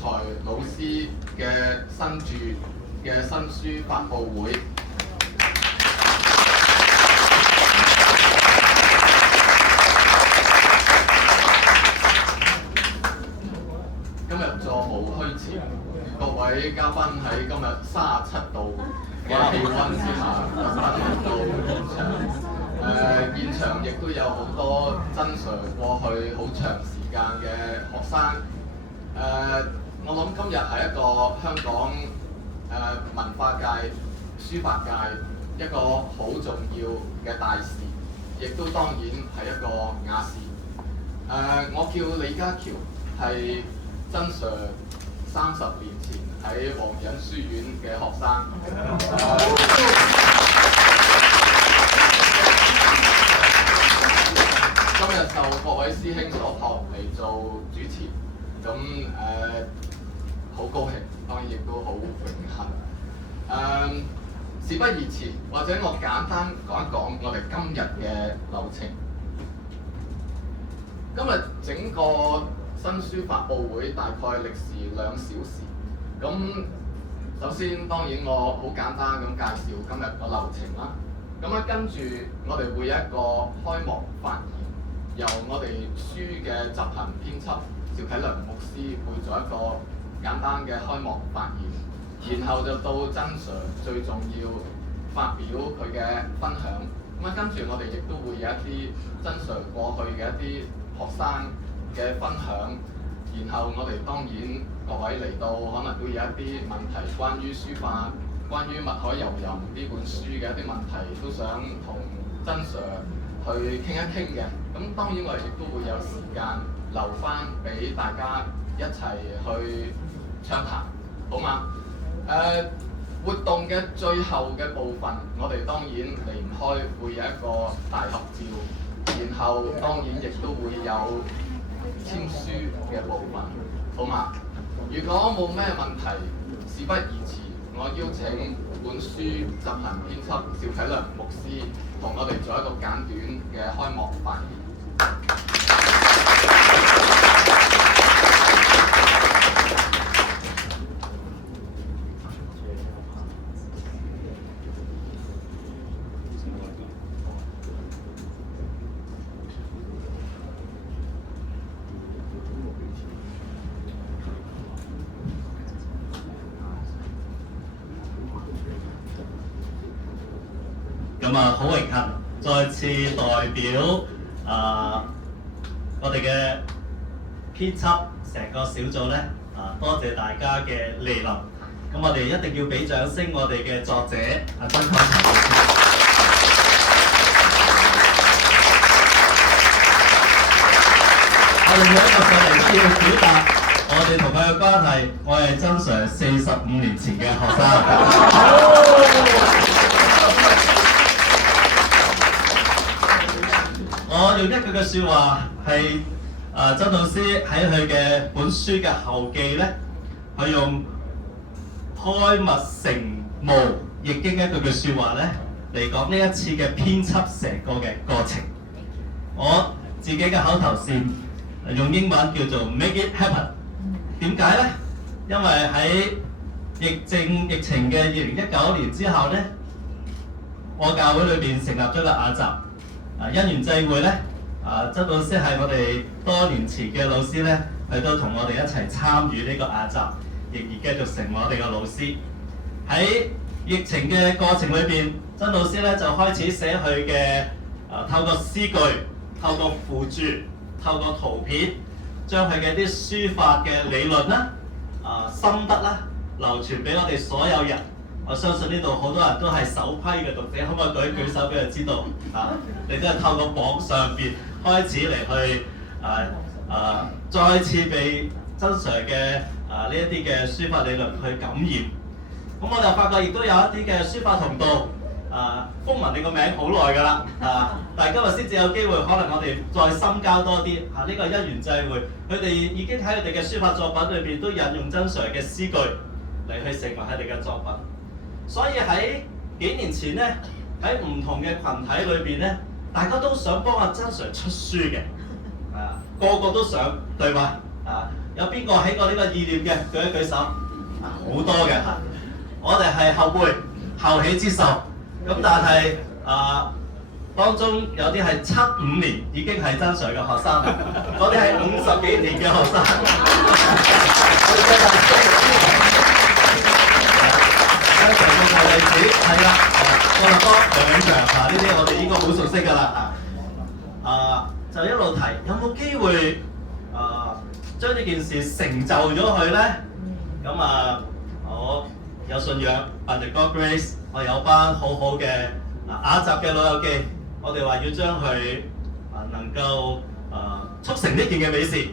才老師嘅新著嘅新書發佈會。今日座無虛席，各位嘉賓喺今日37度嘅氣温之下，特登嚟到現場。現場亦都有好多真 Sir 過去好長時間嘅學生。我諗今日係一個香港文化界、書法界一個好重要嘅大事，亦都當然係一個雅事。我叫李家喬，係真 Sir 30年前喺皇仁書院嘅學生。今日受各位師兄所託嚟做主持，咁好高興，當然亦都好榮幸。事不宜遲，或者我簡單講一講我哋今日嘅流程。今日整個新書發佈會大概歷時2小時。咁首先當然我好簡單咁介紹今日個流程啦。咁咧跟住我哋會有一個開幕發言，由我哋書嘅執行編輯趙啟良牧師會做一個簡單嘅開幕發言，然後就到真 Sir 最重要發表佢嘅分享。咁跟住我哋亦都會有一啲真 Sir 過去嘅一啲學生嘅分享，然後我哋當然各位嚟到可能會有一啲問題，關於書法、關於《墨海遊吟》呢本書嘅一啲問題，都想同真 Sir 去傾一傾嘅。咁當然我哋亦都會有時間留翻俾大家一齊去暢談，好嗎？活動嘅最後嘅部分，我哋當然離唔開會有一個大合照，然後當然亦都會有簽書嘅部分，好嗎？如果冇咩問題，事不宜遲，我邀請本書執行編輯趙啟良牧師同我哋做一個簡短嘅開幕發言。咁啊，好榮幸再次代表我哋嘅編輯成個小組咧多謝大家嘅蒞臨。咁我哋一定要俾掌聲我哋嘅作者曾啟良老師。我哋每一個上嚟都要表達我哋同佢嘅關係。我係真 Sir 45年前嘅學生。我用一句嘅説話係曾老師喺佢嘅本書嘅後記咧，佢用開密成務易經一句嘅説話咧嚟講呢一次嘅編輯成個嘅過程。我自己嘅口頭禪用英文叫做 make it happen。點解咧？因為喺疫情嘅2019年之後咧，我教會裏邊成立咗個雅集。因緣際會咧，曾老師係我哋多年前嘅老師咧，佢都同我哋一齊參與呢個雅集，仍然繼續成為我哋嘅老師。喺疫情嘅過程裏邊，曾老師咧就開始寫佢嘅透過詩句、透過附註、透過圖片，將佢嘅啲書法嘅理論啦、心得啦，流傳俾我哋所有人。我相信呢度好多人都係首批嘅讀者，可唔可以舉手俾佢知道？你都係透過網上邊開始嚟去再次被真 Sir 嘅呢一啲嘅書法理論去感染。咁我就發覺亦都有一啲嘅書法同道風聞你個名好耐㗎啦，但係今日先至有機會，可能我哋再深交多啲呢個因緣際會，佢哋已經喺佢哋嘅書法作品裏邊都引用真 Sir 嘅詩句嚟去成為佢哋嘅作品。所以喺幾年前咧，喺唔同嘅群體裏邊咧，大家都想幫阿真 Sir 出書嘅，個個都想，對嘛？有邊個起過呢個意念嘅？舉一舉手。好多嘅嚇，我哋係後輩後起之秀，咁但係當中有啲係75年已經係真 Sir 嘅學生，嗰啲係50幾年嘅學生。真 Sir 嘅大例子係啦，我哋多兩場呢啲我哋應該好熟悉㗎啦就一路提，有冇機會將呢件事成就咗佢咧？咁我有信仰 ，By God Grace， 我有班好好嘅雅集嘅老友記，我哋話要將佢能夠促成呢件嘅美事，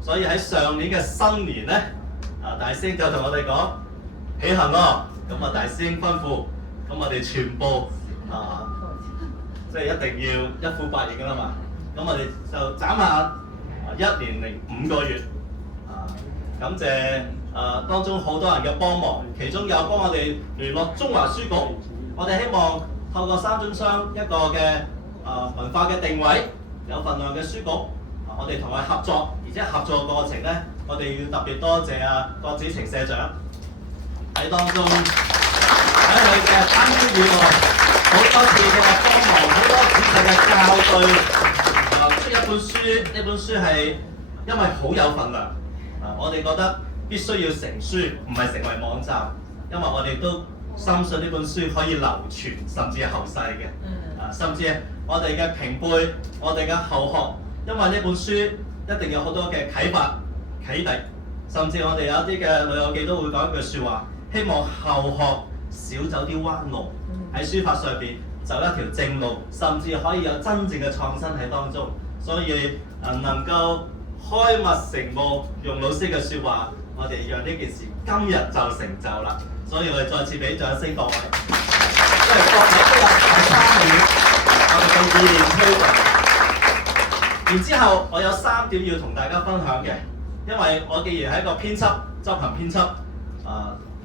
所以喺上年嘅新年咧，大師兄就同我哋講起行咯，咁大師兄吩咐，咁我哋全部即係一定要一呼百應㗎啦嘛，咁我哋就眨下1年零5個月，感謝當中好多人嘅幫忙，其中有幫我哋聯絡中華書局，我哋希望透過三樽商一個嘅文化嘅定位，有份量嘅書局，我哋同佢合作，而且合作過程咧，我哋要特別多謝郭子晴社長喺當中，喺佢嘅參與以外，好多次嘅幫忙，好多仔細嘅校對，出一本書，呢本書係因為好有份量，我哋覺得必須要成書，唔係成為網站，因為我哋都深信呢本書可以流傳，甚至係後世嘅，甚至我哋嘅平輩、我哋嘅後學，因為呢本書一定有好多嘅啟發、啟迪，甚至我哋有一啲嘅老友記都會講一句説話，希望後學少走啲彎路，喺書法上邊走一條正路，甚至可以有真正嘅創新喺當中，所以能夠開密成務，用老師嘅説話，我哋讓呢件事今日就成就啦。所以我哋再次俾掌聲各位，因為各位都有3點，我哋嘅意念推動。然之後我有3點要同大家分享嘅，因為我既然係一個編輯、執行編輯，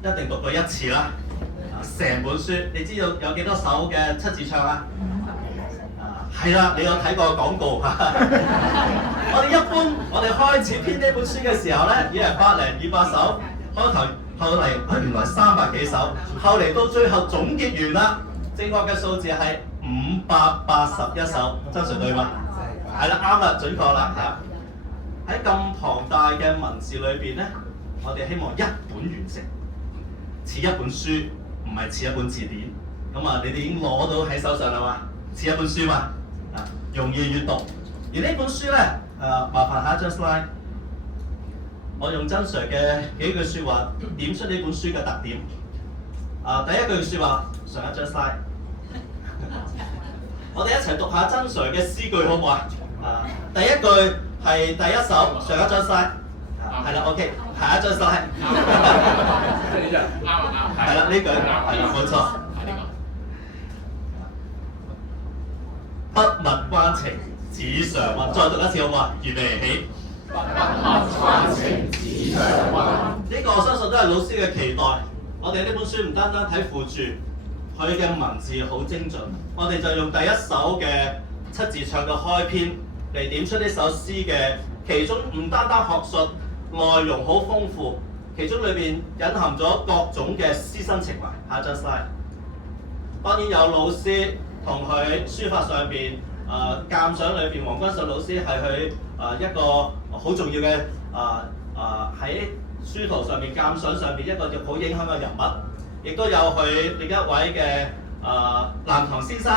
一定讀過一次啦。成本書，你知道有幾多首嘅七字唱啊？係啦，你有睇過廣告我哋一般，我哋開始編呢本書嘅時候咧，以為100零200首，開頭後嚟原來300幾首，後嚟到最後總結完啦，正確嘅數字係581首，真實對嗎？係啦，啱啦，準確啦嚇。喺咁龐大嘅文字裏邊咧，我哋希望一本完成，似一本書，唔係似一本字典。咁你哋已經攞到喺手上啦嘛，似一本書嘛，容易閱讀。而呢本書咧，麻煩下一張 slide， 我用真 Sir 嘅幾句説話點出呢本書嘅特點。第一句説話，上一張 slide， 我哋一齊讀下真 Sir 嘅詩句好唔好啊？第一句係第一首，上一張 slide， 係啦 ，OK， 下一張 slide， 係啦，呢句係啦，冇錯。筆墨關情紙上溫，再讀一次好唔好啊？預備起。筆墨關情紙上溫。呢個我相信都係老師嘅期待。我哋呢本書唔單單睇附註，佢嘅文字好精準。我哋就用第一首嘅七字唱嘅開篇嚟點出呢首詩嘅，其中唔單單學術，內容好豐富，其中裏邊隱含咗各種嘅師生情懷。下一張 slide。當然有老師同佢書法上邊鑑賞裏邊，黃君信老師係佢一個好重要嘅喺書圖上面鑑賞上邊一個好影響嘅人物，亦都有佢另一位嘅南唐先生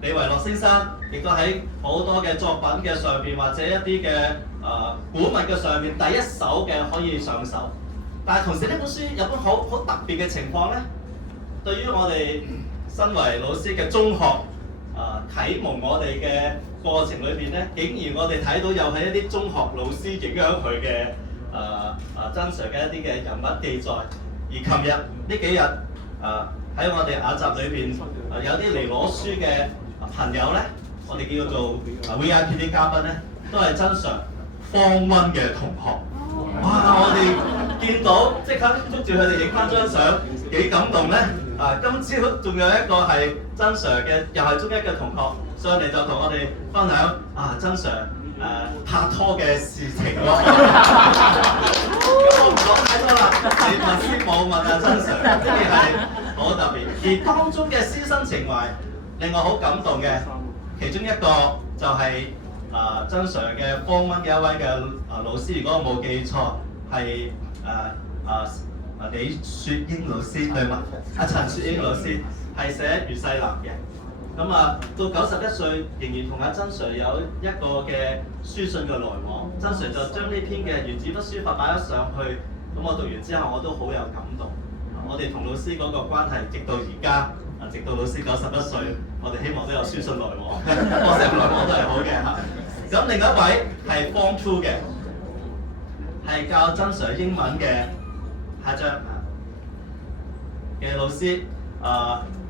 李維洛先生，亦都喺好多嘅作品嘅上邊或者一啲嘅古文嘅上面第一手嘅可以上手。但係同時呢本書有本好特別嘅情況咧，對於我哋身為老師嘅中學啟蒙我哋嘅過程裏邊咧，竟然我哋睇到又係一啲中學老師影響佢嘅真 Sir 嘅一啲嘅人物記載。而琴日呢幾日喺我哋雅集裏邊有啲嚟攞書嘅朋友咧，我哋叫做 VIP 啲嘉賓咧，都係真 Sir 方溫嘅同學。哇！我哋見到即刻捉住佢哋影翻張相，幾感動咧！今朝仲有一個係真 Sir 嘅，又係中一嘅同學上嚟就同我哋分享真 Sir 拍拖嘅事情咯。咁我唔講太多啦，你問師母問阿曾 Sir， 呢啲係好特別。而當中嘅師生情懷令我好感動嘅，其中一個就係曾 Sir 嘅Form 1嘅一位嘅老師，如果我冇記錯係李雪英老師對嗎？陳雪英老師係寫余世南嘅。咁到91歲仍然同阿曾 Sir 有一個嘅書信嘅來往，曾 Sir 就將呢篇嘅原子筆書法擺咗上去。咁我讀完之後我都好有感動。我哋同老師嗰個關係直到而家，直到老師91歲，我哋希望都有書信來往，我成來往都係好嘅嚇。咁另一位係 Form 2嘅，係教曾 Sir 英文嘅下張嘅老師，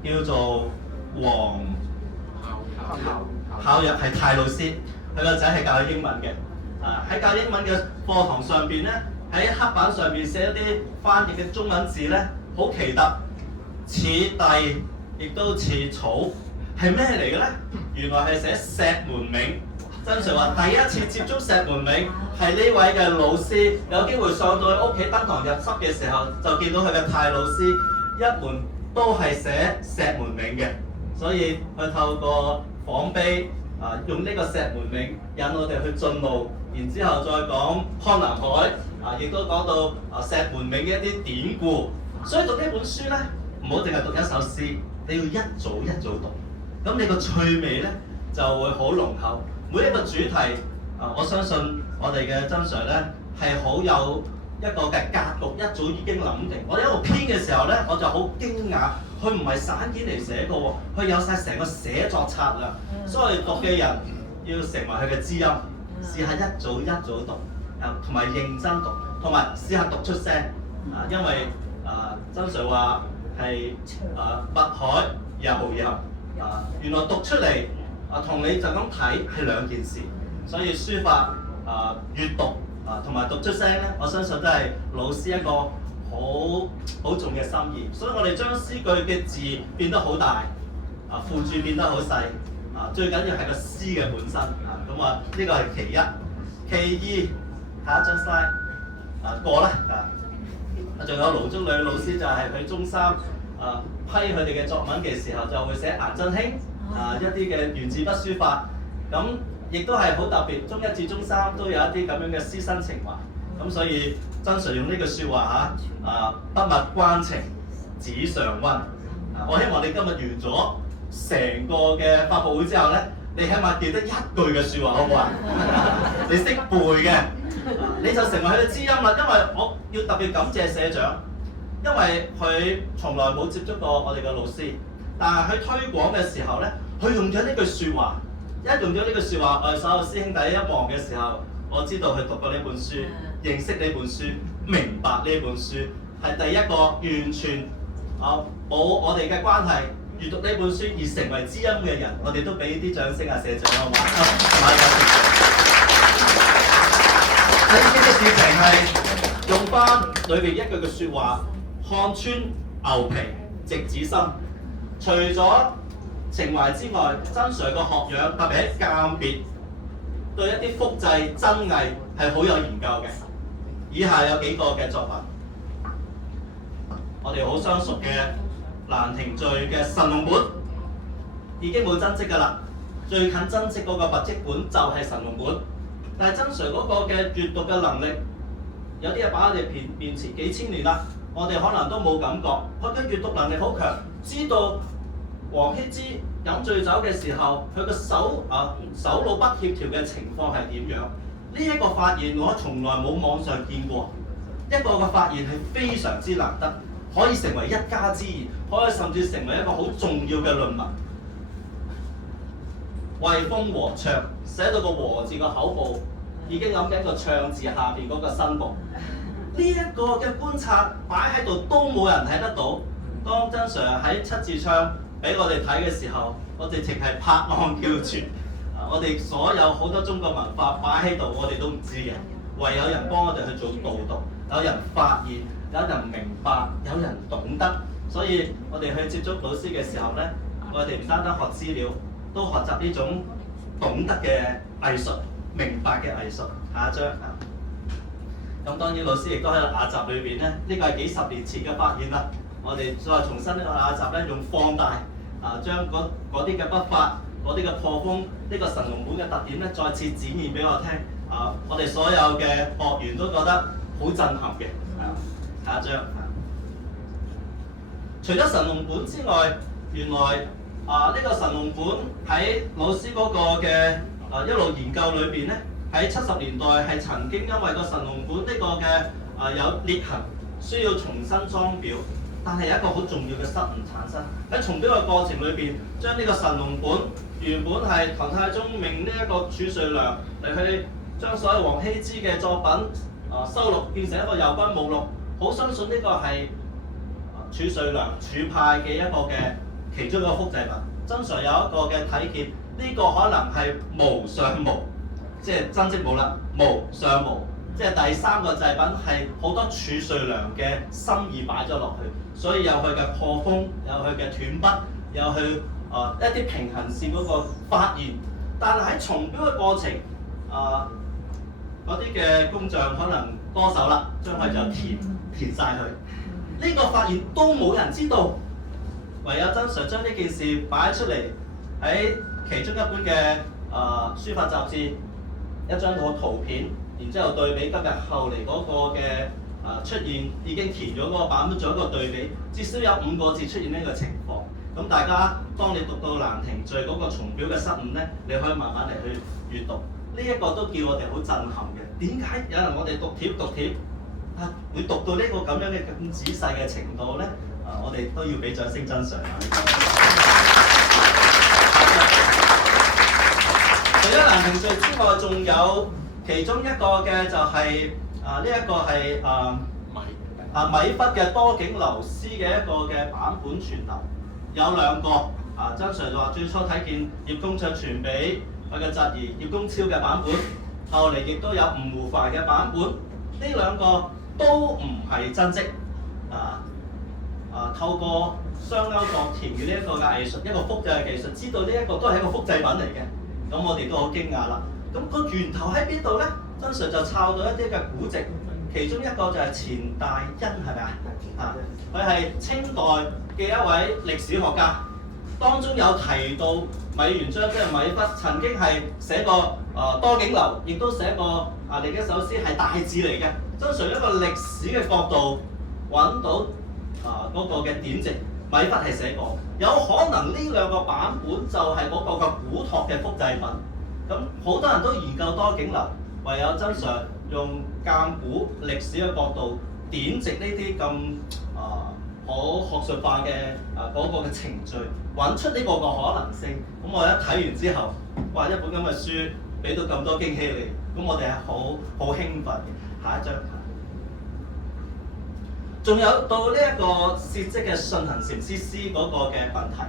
叫做黃孝若，係泰老師，佢個仔係教英文嘅。喺教英文嘅課堂上邊咧，喺黑板上邊寫一啲翻譯嘅中文字咧，好奇特，似地亦都似草，係咩嚟嘅咧？原來係寫石門銘。曾 Sir 話第一次接觸石門銘係呢位嘅老師，有機會上到佢屋企登堂入室嘅時候，就見到佢嘅泰老師一門都係寫石門銘嘅，所以佢透過仿碑用呢個石門銘引我哋去進路，然之後再講康南海亦都講到石門銘嘅一啲典故。所以讀呢本書咧，唔好淨係讀一首詩，你要一組一組讀，咁你個趣味咧就會好濃厚。每一個主題我相信我哋嘅曾 Sir 咧係好有一個嘅格局，一早已經諗定。我哋一路編嘅時候咧，我就好驚訝，佢唔係散件嚟寫嘅喎，佢有晒成個寫作策略。所以讀嘅人要成為佢嘅知音，試下一組一組讀，同埋認真讀，同埋試下讀出聲。因為曾 Sir 話係北海悠悠，原來讀出嚟同你就咁睇係兩件事。所以書法閱讀同埋讀出聲咧，我相信都係老師一個好重嘅心意。所以我哋將詩句嘅字變得好大，附注變得好細，最緊要係個詩嘅本身。咁呢個係其一。其二，下一張 slide 過啦。仲有盧竹亮老師就係佢中三批佢哋嘅作文嘅時候，就會寫顏真卿一啲嘅原子筆書法。咁亦都係好特別，中一至中三都有一啲咁樣嘅師生情懷。咁所以曾 Sir 用呢句説話筆墨關情紙上溫。我希望你今日完咗成個嘅發佈會之後咧，你起碼記得一句嘅説話，好唔好啊？你識背嘅，你就成為佢嘅知音啦。因為我要特別感謝社長，因為佢從來冇接觸過我哋嘅老師，但係佢推廣嘅時候咧，佢用咗呢句説話。一用咗呢句説話，我哋所有師兄弟一望嘅時候，我知道佢讀過呢本書，認識呢本書，明白呢本書，係第一個完全冇我哋嘅關係，閱讀呢本書而成為知音嘅人。我哋都俾啲掌聲社長好嘛？呢啲嘅事情係用翻裏邊一句嘅説話，看穿牛皮直指心。除咗情懷之外，曾 Sir 個學養，特別喺鑑別對一啲複製真偽係好有研究嘅。以下有幾個嘅作品，我哋好相熟嘅《蘭亭序》嘅神龍本已經冇真跡㗎啦，最近真跡嗰個筆跡本就係神龍本。但係曾 Sir 嗰個嘅閱讀嘅能力，有啲嘢擺喺我哋面前幾千年啦，我哋可能都冇感覺。佢嘅閱讀能力好強，知道王羲之飲醉酒嘅時候，佢個手腦不協調嘅情況係點樣？呢一個發現我從來冇網上見過，一個嘅發現係非常之難得，可以成為一家之言，可以甚至成為一個好重要嘅論文。惠風和暢寫到個和字個口部，已經諗緊個暢字下邊嗰個新部。呢一個嘅觀察擺喺度都冇人睇得到。當曾 Sir 喺七字暢俾我哋睇嘅時候，我哋淨係拍案叫絕。我哋所有好多中國文化擺喺度，我哋都唔知嘅，唯有人幫我哋去做導讀，有人發現，有人明白，有人懂得。所以我哋去接觸老師嘅時候咧，我哋唔單單學資料，都學習呢種懂得嘅藝術。明白嘅藝術。下一張啊。咁當然老師亦都喺雅集裏邊咧，呢個係幾十年前嘅發現啦。我哋再重新呢個雅集咧，用放大將嗰啲嘅筆法、嗰啲嘅破風、呢個神龍本嘅特點咧，再次展現俾我聽。我哋所有嘅學員都覺得好震撼嘅。下一張。除咗神龍本之外，原來呢個神龍本喺老師嗰個嘅一路研究裏邊咧，喺70年代係曾經因為個神龍本呢個嘅有裂痕，需要重新裝裱，但係有一個好重要嘅失誤產生。喺重標嘅過程裏邊，將呢個神龍本原本係唐太宗命呢一個褚遂良嚟去將所有王羲之嘅作品收錄，變成一個右軍目錄。好相信呢個係褚遂良褚派嘅一個嘅其中一個複製品。真常有一個嘅體檢，呢個可能係無上無，即係真跡冇啦，無上無，即係第三個製品係好多褚遂良嘅心意擺咗落去，所以有佢嘅破風，有佢嘅斷筆，有佢一啲平衡線嗰個發現。但係喺重標嘅過程，嗰啲嘅工匠可能多手啦，將佢就填晒佢。呢個發現都冇人知道，唯有曾 Sir 將呢件事擺出嚟喺其中一本嘅書法雜誌一張個圖片，然之後對比今日後嚟嗰個嘅出現已經填咗嗰個版本做一個對比，至少有5個字出現呢個情況。咁大家當你讀到蘭亭序嗰個重標嘅失誤咧，你可以慢慢嚟去閱讀。呢一個都叫我哋好震撼嘅。點解有人我哋讀帖會讀到呢個咁樣嘅咁仔細嘅程度咧？我哋都要俾掌聲真相啊！除咗蘭亭序之外，仲有其中一個嘅就係呢一個係米筆嘅多景流詩嘅一個嘅版本傳流，有2個。曾 Sir 就話最初睇見葉公卓傳俾佢嘅侄兒葉公超嘅版本，後嚟亦都有吳湖帆嘅版本。呢2個都唔係真跡。透過雙鈎作填嘅呢一個嘅藝術，一個複製嘅技術，知道呢一個都係一個複製品嚟嘅。咁我哋都好驚訝啦。咁個源頭喺邊度咧？曾 Sir 就抄到一啲嘅古籍，其中一個就係錢大昕，係咪啊？佢係清代嘅一位歷史學家，當中有提到米元璋即係米筆曾經係寫過多景流，亦都寫過另一首詩係大字嚟嘅。曾 Sir 一個歷史嘅角度揾到嗰個嘅典籍，米筆係寫過，有可能呢2個版本就係嗰個嘅古拓嘅複製品。咁好多人都研究多景流，唯有曾 Sir 用鑑古歷史嘅角度典籍呢啲咁好學術化嘅嗰個嘅程序，揾出呢個嘅可能性。咁我一睇完之後，哇！一本咁嘅書俾到咁多驚喜你，咁我哋係好興奮嘅。下一張。仲有到呢一個薛積嘅順行禪師詩嗰個嘅品題，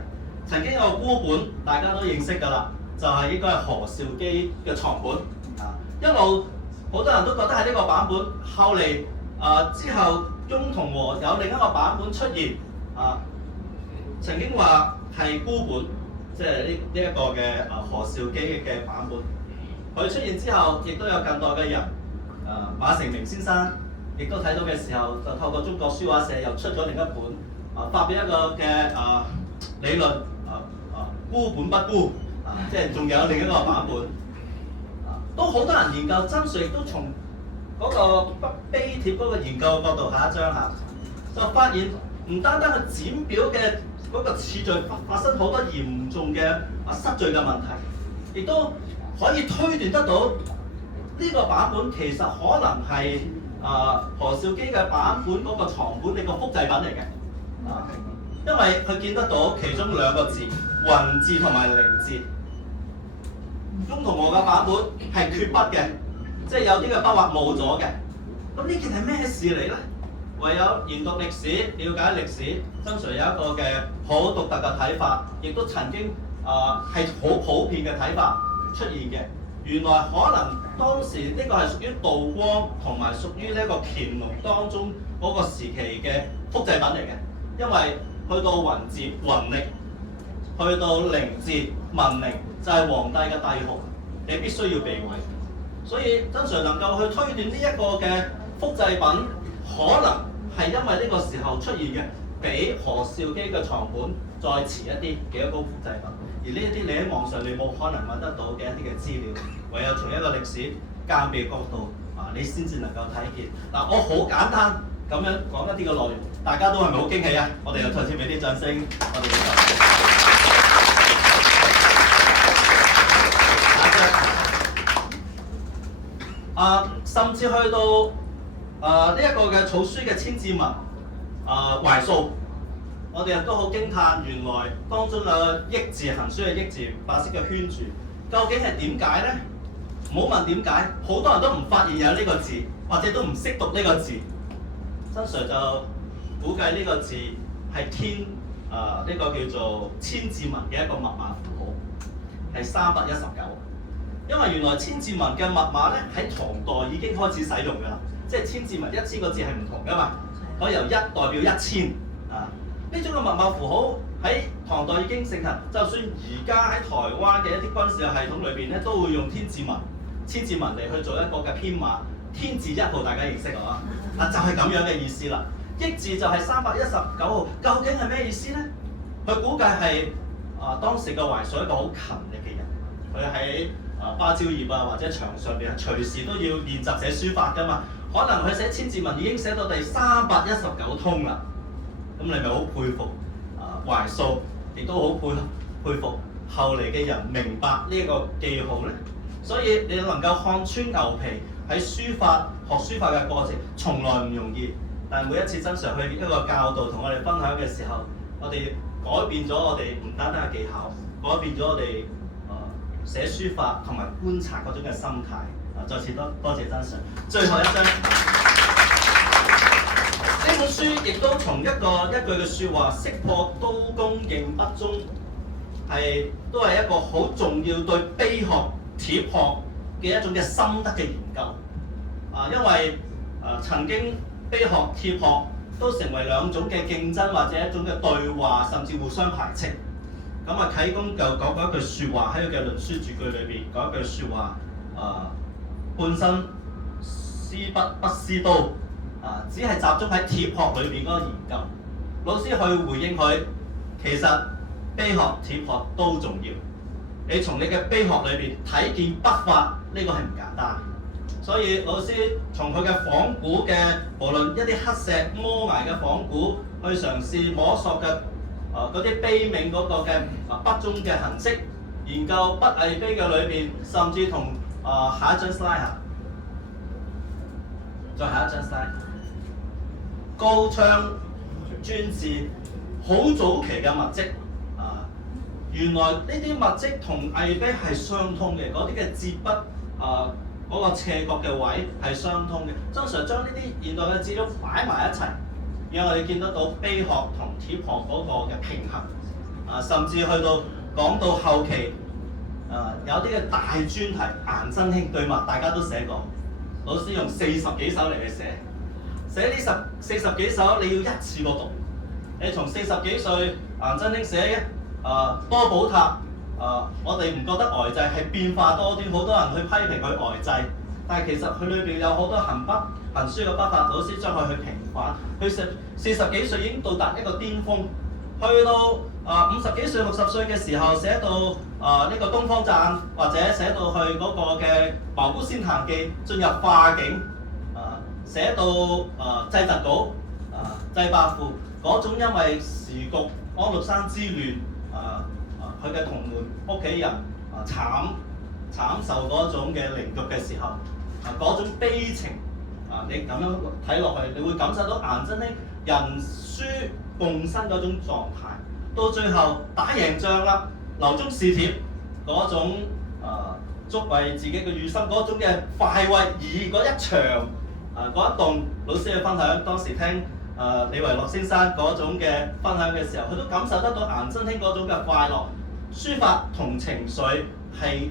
曾經有個孤本，大家都認識㗎啦，就係應該係何紹基嘅藏本。一路好多人都覺得係呢個版本，後嚟之後翁同龢有另一個版本出現，曾經話係孤本，即係呢一個嘅何紹基嘅版本。佢出現之後，亦都有近代嘅人，馬成明先生。亦都睇到嘅時候，就透過中國書畫社又出咗另一本，發表一個嘅理論，孤本不孤，即係仲有另一個版本，都好多人研究。曾 Sir 亦都從嗰個碑帖嗰個研究嘅角度，下一張嚇，就發現唔單單係剪表嘅嗰個次序發生好多嚴重嘅失序嘅問題，亦都可以推斷得到呢個版本其實可能係何紹基嘅版本嗰個藏本呢個複製品嚟嘅，因為佢見得到其中2個字雲字同埋靈字。翁同龢嘅版本係缺筆嘅，即係有啲嘅筆畫冇咗嘅。咁呢件係咩事嚟咧？唯有研讀歷史、了解歷史，曾 Sir 有一個嘅好獨特嘅睇法，亦都曾經係好普遍嘅睇法出現嘅。原來可能當時呢個係屬於道光同埋屬於呢個乾隆當中嗰個時期嘅複製品嚟嘅，因為去到雲字雲曆，去到靈字文寧，就係皇帝嘅帝號，你必須要避諱。所以曾 Sir 能夠去推斷呢一個嘅複製品，可能係因為呢個時候出現嘅，比何兆基嘅床本再遲一啲嘅一個複製品。而呢一啲你喺網上你冇可能揾得到嘅一啲嘅資料，唯有從一個歷史鑑別角度你先至能夠睇見。嗱，我好簡單咁樣講一啲嘅內容，大家都係咪好驚喜啊？我哋又再次俾啲掌聲，我哋甚至去到呢一個嘅草書嘅千字文懷素，我哋亦都好驚歎，原來當中嘅益字行書嘅益字白色嘅圈住，究竟係點解呢？唔好問點解，好多人都唔發現有呢個字，或者都唔識讀呢個字。曾 Sir 就估計呢個字係天呢個叫做千字文嘅一個密碼符號，係319。因為原來千字文嘅密碼咧喺唐代已經開始使用㗎啦，即係千字文1000個字係唔同㗎嘛，可以由1代表1000呢種嘅密碼符號喺唐代已經盛行，就算而家喺台灣嘅一啲軍事系統裏邊咧，都會用千字文嚟去做一個嘅編碼。天字1號大家認識啊？就係咁樣嘅意思啦。益字就係319號，究竟係咩意思咧？佢估計係當時嘅懷素一個好勤力嘅人，佢喺芭蕉葉或者牆上邊隨時都要練習寫書法㗎嘛。可能佢寫千字文已經寫到第319通啦。咁你咪好佩服懷素，亦都好佩服後嚟嘅人明白呢一個記號咧。所以你能夠看穿牛皮喺書法學書法嘅過程，從來唔容易。但係每一次曾 Sir 去一個教導同我哋分享嘅時候，我哋改變咗我哋唔單單嘅技巧，改變咗我哋寫書法同埋觀察嗰種嘅心態。再次多謝曾 Sir。最後一張呢本書亦都從一句嘅説話，識破刀工應不忠，都係一個好重要對碑學、帖學嘅一種嘅心得嘅研究。因為曾經碑學、帖學都成為兩種嘅競爭或者一種嘅對話，甚至互相排斥。啟功就講過一句説話喺佢嘅論書注句裏邊講一句説話，半生絲筆不絲刀，只係集中喺帖學裏邊嗰個研究。老師去回應佢，其實碑學、帖學都重要。你從你嘅碑學裏邊睇見筆法，呢個係唔簡單。所以老師從佢嘅仿古嘅，無論一啲黑石摩崖嘅仿古，去嘗試摸索嘅嗰啲碑銘嗰個嘅筆中嘅痕跡，研究筆藝碑嘅裏邊，甚至同下一張 slide 再下一張 slide， 高昌專字好早期嘅墨跡原來呢啲墨跡同藝碑係相通嘅，嗰啲嘅摺筆嗰個斜角嘅位係相通嘅。曾 Sir 將呢啲現代嘅資料擺埋一齊，讓我哋見得到碑學同帖學嗰個嘅平衡。甚至去到講到後期，有啲嘅大專題，顏真卿對墨大家都寫過，老師用40幾首嚟去寫呢40幾首，你要一次過讀。你從40幾歲顏真卿寫嘅多寶塔。我哋唔覺得呆滯，係變化多端，好多人去批評佢呆滯，但係其實佢裏邊有好多行書嘅筆法，老師將佢去平反。佢40幾歲已經到達一個巔峰，去到50幾歲、60歲嘅時候寫到呢個東方讚，或者寫到去嗰個嘅茅菇仙壇記，進入化境，寫到祭侄稿、祭伯父嗰種因為時局安祿山之亂。佢嘅同門屋企人慘受嗰種嘅凌辱嘅時候，嗰種悲情你咁樣睇落去，你會感受到顏真卿人書共生嗰種狀態。到最後打贏仗啦，劉宗士帖嗰種捉為自己嘅御心嗰種嘅快慰，而嗰一場嗰一棟，老師嘅分享當時聽李維洛先生嗰種嘅分享嘅時候，佢都感受得到顏真卿嗰種嘅快樂。書法同情緒係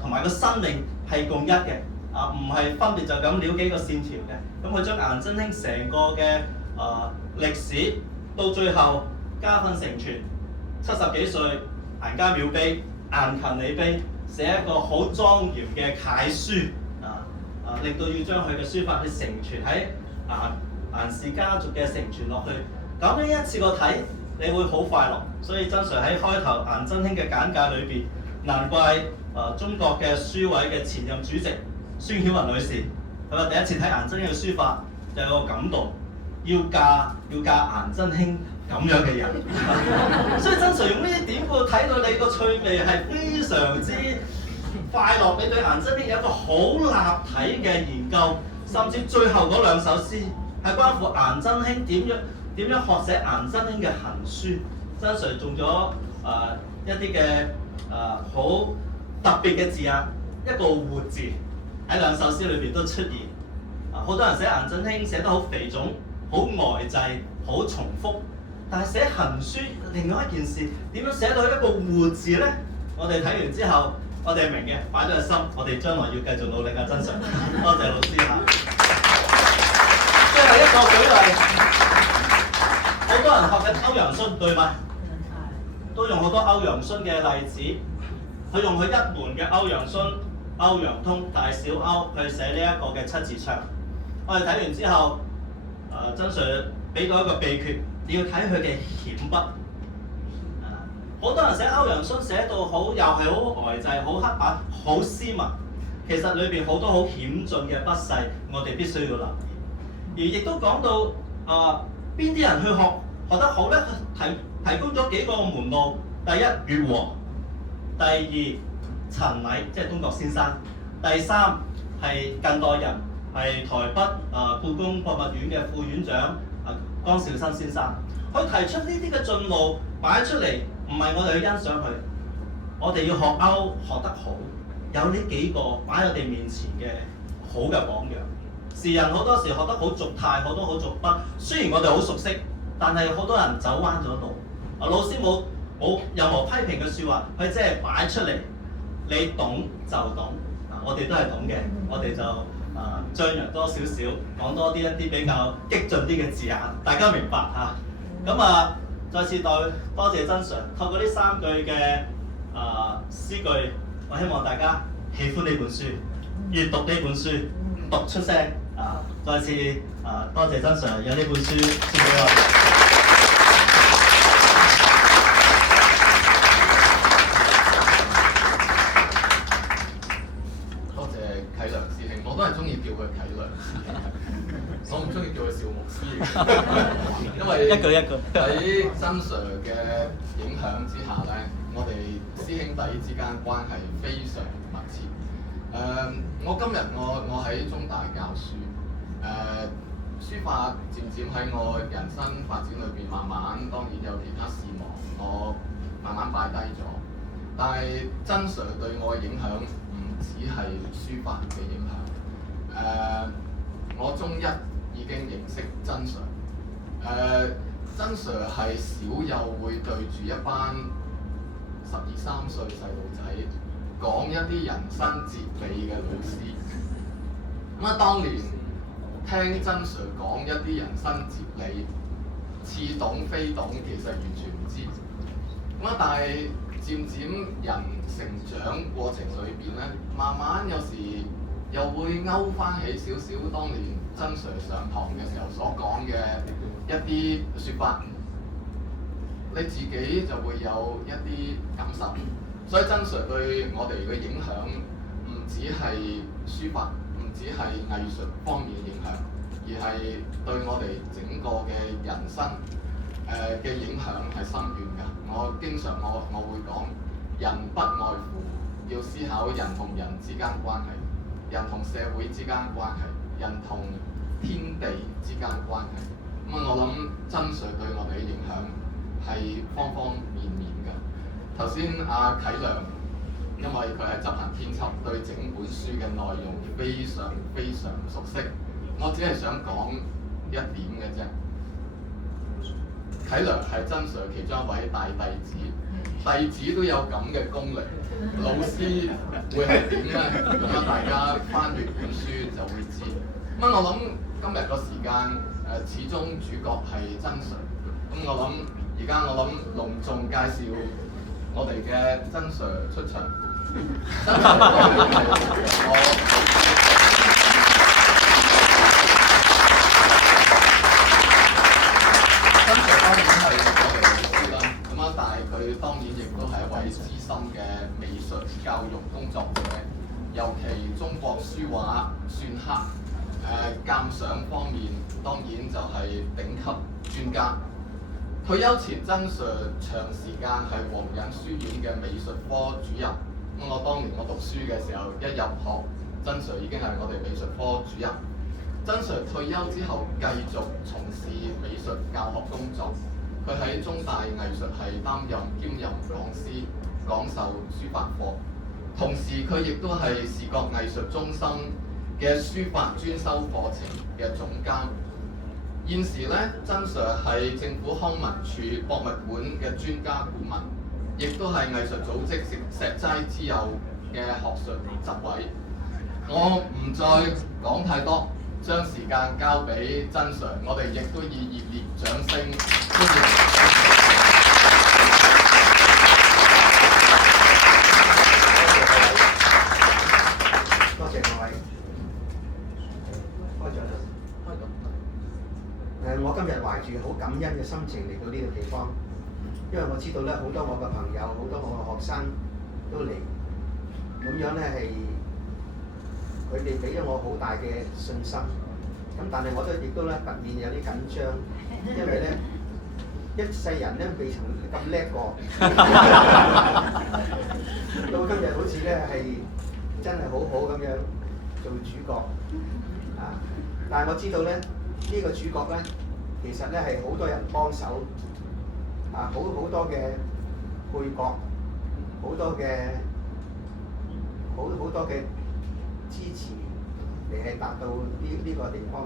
同埋個生命係共一嘅，唔係分別就咁撩幾個線條嘅。咁佢將顏真卿成個嘅歷史到最後家訓成傳，70幾歲顏家廟碑、顏勤里碑，寫一個好莊嚴嘅楷書令到要將佢嘅書法去承傳喺顏氏家族嘅承傳落去。咁樣一次過睇，你會好快樂。所以曾 Sir 喺開頭顏真卿嘅簡介裏邊，難怪中國嘅書委嘅前任主席孫曉雲女士，佢話第一次睇顏真卿嘅書法就有個感動，要嫁顏真卿咁樣嘅人。所以曾 Sir 用呢啲典故睇到你個趣味係非常之快樂，你對顏真卿有一個好立體嘅研究，甚至最後嗰兩首詩係關乎顏真卿點樣學寫顏真卿嘅行書。曾 Sir 用咗一啲嘅好特別嘅字眼，一個活字喺兩首詩裏邊都出現。好多人寫顏真卿寫得好肥腫、好呆滯、好重複，但係寫行書另外一件事，點樣寫到一個活字咧？我哋睇完之後，我哋明嘅，擺咗個心，我哋將來要繼續努力啊！曾 Sir，多謝老師嚇。最後一個舉例，好多人學嘅歐陽詢對嗎？都用好多歐陽詢嘅例子，佢用佢一門嘅歐陽詢、歐陽通、大小歐去寫呢一個嘅七字長。我哋睇完之後，曾 Sir 俾到一個秘訣，你要睇佢嘅險筆。好多人寫歐陽詢寫到好，又係好呆滯、好黑板、好斯文，其實裏邊好多好險峻嘅筆勢，我哋必須要留意。而亦都講到邊啲人去學得好咧？提供咗幾個門路。第一，月和；第二，陳禮，即係東郭先生；第三，係近代人，係台北故宮博物院嘅副院長江少新先生。佢提出呢啲嘅進路擺出嚟，唔係我哋去欣賞佢，我哋要學歐學得好，有呢幾個擺喺我哋面前嘅好嘅榜樣。時人好多時學得好俗態，好多好俗筆，雖然我哋好熟悉，但係好多人走彎咗路。老師冇任何批評嘅説話，佢即係擺出嚟，你懂就懂。我哋都係懂嘅，我哋就張揚多少少，講多啲一啲比較激進啲嘅字眼，大家明白嚇。咁再次多謝曾 Sir， 透過呢3句嘅詩句，我希望大家喜歡呢本書，閱讀呢本書，讀出聲。再次多謝曾 Sir 有呢本書送俾我。我都係中意叫佢啟良師兄，我唔中意叫佢邵牧師，因為一句喺曾 Sir 嘅影響之下咧，我哋師兄弟之間關係非常密切。我今日我喺中大教書，書法漸漸喺我人生發展裏邊，慢慢當然有其他事忙，我慢慢擺低咗。但係曾 Sir 對我嘅影響唔只係書法嘅影響。我中一已經認識曾 Sir， 曾 Sir 係少有會對住一班12、13歲細路仔講一啲人生哲理嘅老師。當年聽曾 Sir 講一啲人生哲理，似懂非懂，其實完全唔知。但係漸漸人成長過程裏邊咧，慢慢有時又會勾翻起少少當年曾 Sir 上堂嘅時候所講嘅一啲説法，你自己就會有一啲感受。所以曾 Sir 對我哋嘅影響唔只係書法，唔只係藝術方面嘅影響，而係對我哋整個嘅人生嘅影響係深遠㗎。我經常我會講，人不外乎要思考人同人之間關係，人同社會之間關係，人同天地之間關係。我諗曾 Sir 對我哋嘅影響係方方面面嘅。頭先啟良，因為佢係執行編輯，對整本書嘅內容非常非常熟悉。我只係想講一點嘅啫。啟良係曾 Sir 其中一位大弟子，弟子都有咁嘅功力，老師會係點咧？咁大家翻閱本書就會知。我諗今日個時間始終主角係曾 Sir。而家我諗隆重介紹我哋嘅曾 Sir 出場。曾 Sir 當然係我教育工作者，尤其中國書畫、篆刻、鑑賞方面，當然就係頂級專家。退休前，曾 Sir 長時間係皇仁書院嘅美術科主任。咁我當年我讀書嘅時候，一入學，曾 Sir 已經係我哋美術科主任。曾 Sir 退休之後繼續從事美術教學工作，佢喺中大藝術系擔任兼任講師，講授書法課。同時佢亦都係視覺藝術中心嘅書法專修課程嘅總監。現時咧，曾 Sir 係政府康文署博物館嘅專家顧問，亦都係藝術組織石齋之友嘅學術執委。我唔再講太多，將時間交俾曾 Sir， 我哋亦都以熱烈掌聲歡迎。多謝各位。開咗啦。我今日懷住好感恩嘅心情嚟到呢個地方，因為我知道咧，好多我嘅朋友、好多我嘅學生都嚟，咁樣咧係佢哋俾咗我好大嘅信心。咁但係我亦都咧不免有啲緊張，因為咧一世人咧未曾咁叻過，到今日好似咧係真係好好咁樣做主角啊！但係我知道咧呢個主角咧其實咧係好多人幫手啊，好多嘅配角，好多嘅支持。嚟係達到呢個地方，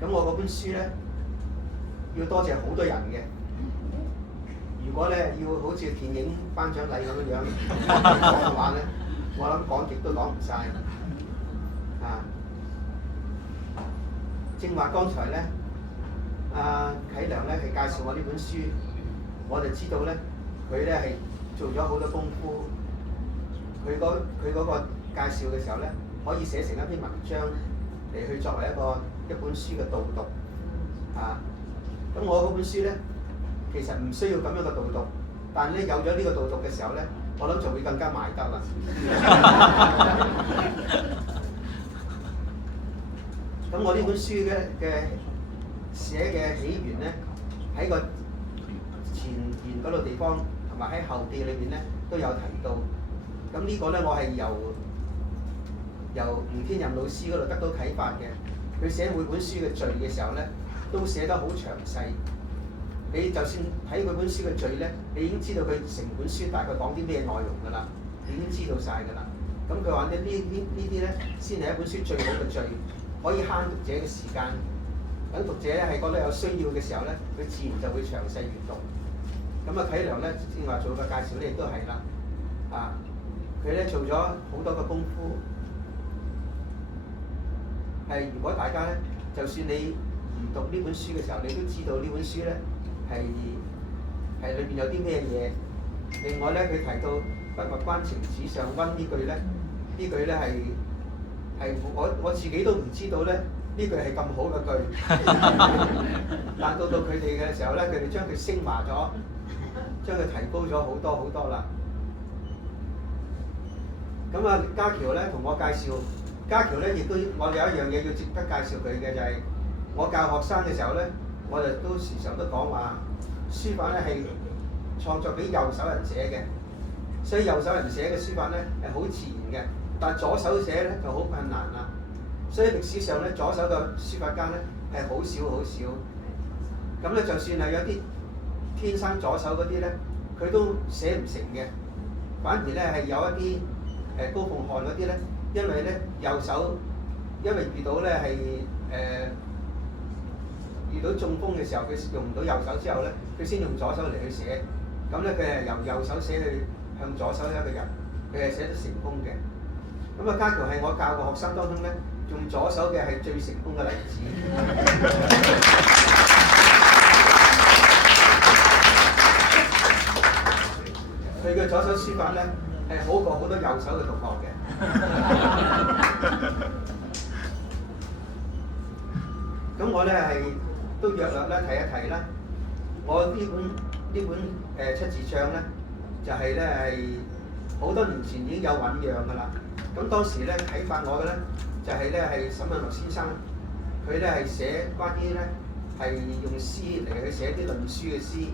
咁我嗰本書咧要多謝好多人嘅。如果咧要好似電影頒獎禮咁樣講嘅話咧，我諗講極都講唔晒。啊，正話剛才咧，阿啟良咧係介紹我呢本書，我就知道咧佢咧係做咗好多功夫。佢嗰個介紹嘅時候咧，可以寫成一篇文章嚟去作為一本書嘅導讀啊！咁我嗰本書咧，其實唔需要咁樣嘅導讀，但係咧有咗呢個導讀嘅時候咧，我諗就會更加賣得啦。咁我呢本書嘅寫嘅起源咧，喺個前言嗰度地方同埋喺後記裏邊咧都有提到。咁呢個咧我係由吳天任老師嗰度得到啟發嘅，佢寫每本書嘅序嘅時候咧，都寫得好詳細。你就算睇佢本書嘅序咧，你已經知道佢成本書大概講啲咩內容㗎啦，已經知道晒㗎啦。咁佢話咧呢啲咧先係一本書最好嘅序，可以慳讀者嘅時間。等讀者咧係覺得有需要嘅時候咧，佢自然就會詳細閲讀。咁啊，啟良咧正話做個介紹咧，亦都係啦，啊，佢咧做咗好多個功夫。係，如果大家咧，就算你唔讀呢本書嘅時候，你都知道呢本書咧係裏邊有啲咩嘢。另外咧，佢提到筆墨關情紙上溫呢句咧，呢句咧係我自己都唔知道咧，呢句係咁好嘅句。但到佢哋嘅時候咧，佢哋將佢升華咗，將佢提高咗好多好多啦。咁啊，家喬咧同我介紹。家喬咧，亦都我有一樣嘢要值得介紹佢嘅，就係我教學生嘅時候咧，我哋都時常都講話書法咧係創作俾右手人寫嘅，所以右手人寫嘅書法咧係好自然嘅，但係左手寫咧就好困難啦。所以歷史上咧，左手嘅書法家咧係好少好少。咁咧，就算係有啲天生左手嗰啲咧，佢都寫唔成嘅。反而咧係有一啲高鳳漢嗰啲咧。因為咧右手，因為遇到咧係遇到中風嘅時候，佢用唔到右手之後咧，佢先用左手嚟去寫。咁咧佢係由右手寫去向左手一個人，佢係寫得成功嘅。咁啊，家喬係我教嘅學生當中咧，用左手嘅係最成功嘅例子。佢嘅左手書法咧係好過好多右手嘅同學嘅。咁我咧係都約略咧提一提啦。我呢本七字帳咧，就係咧係好多年前已經有醖釀㗎啦。咁當時咧啟發我嘅咧就係咧係沈文樂先生，佢咧係寫關於咧係用詩嚟去寫啲論書嘅詩。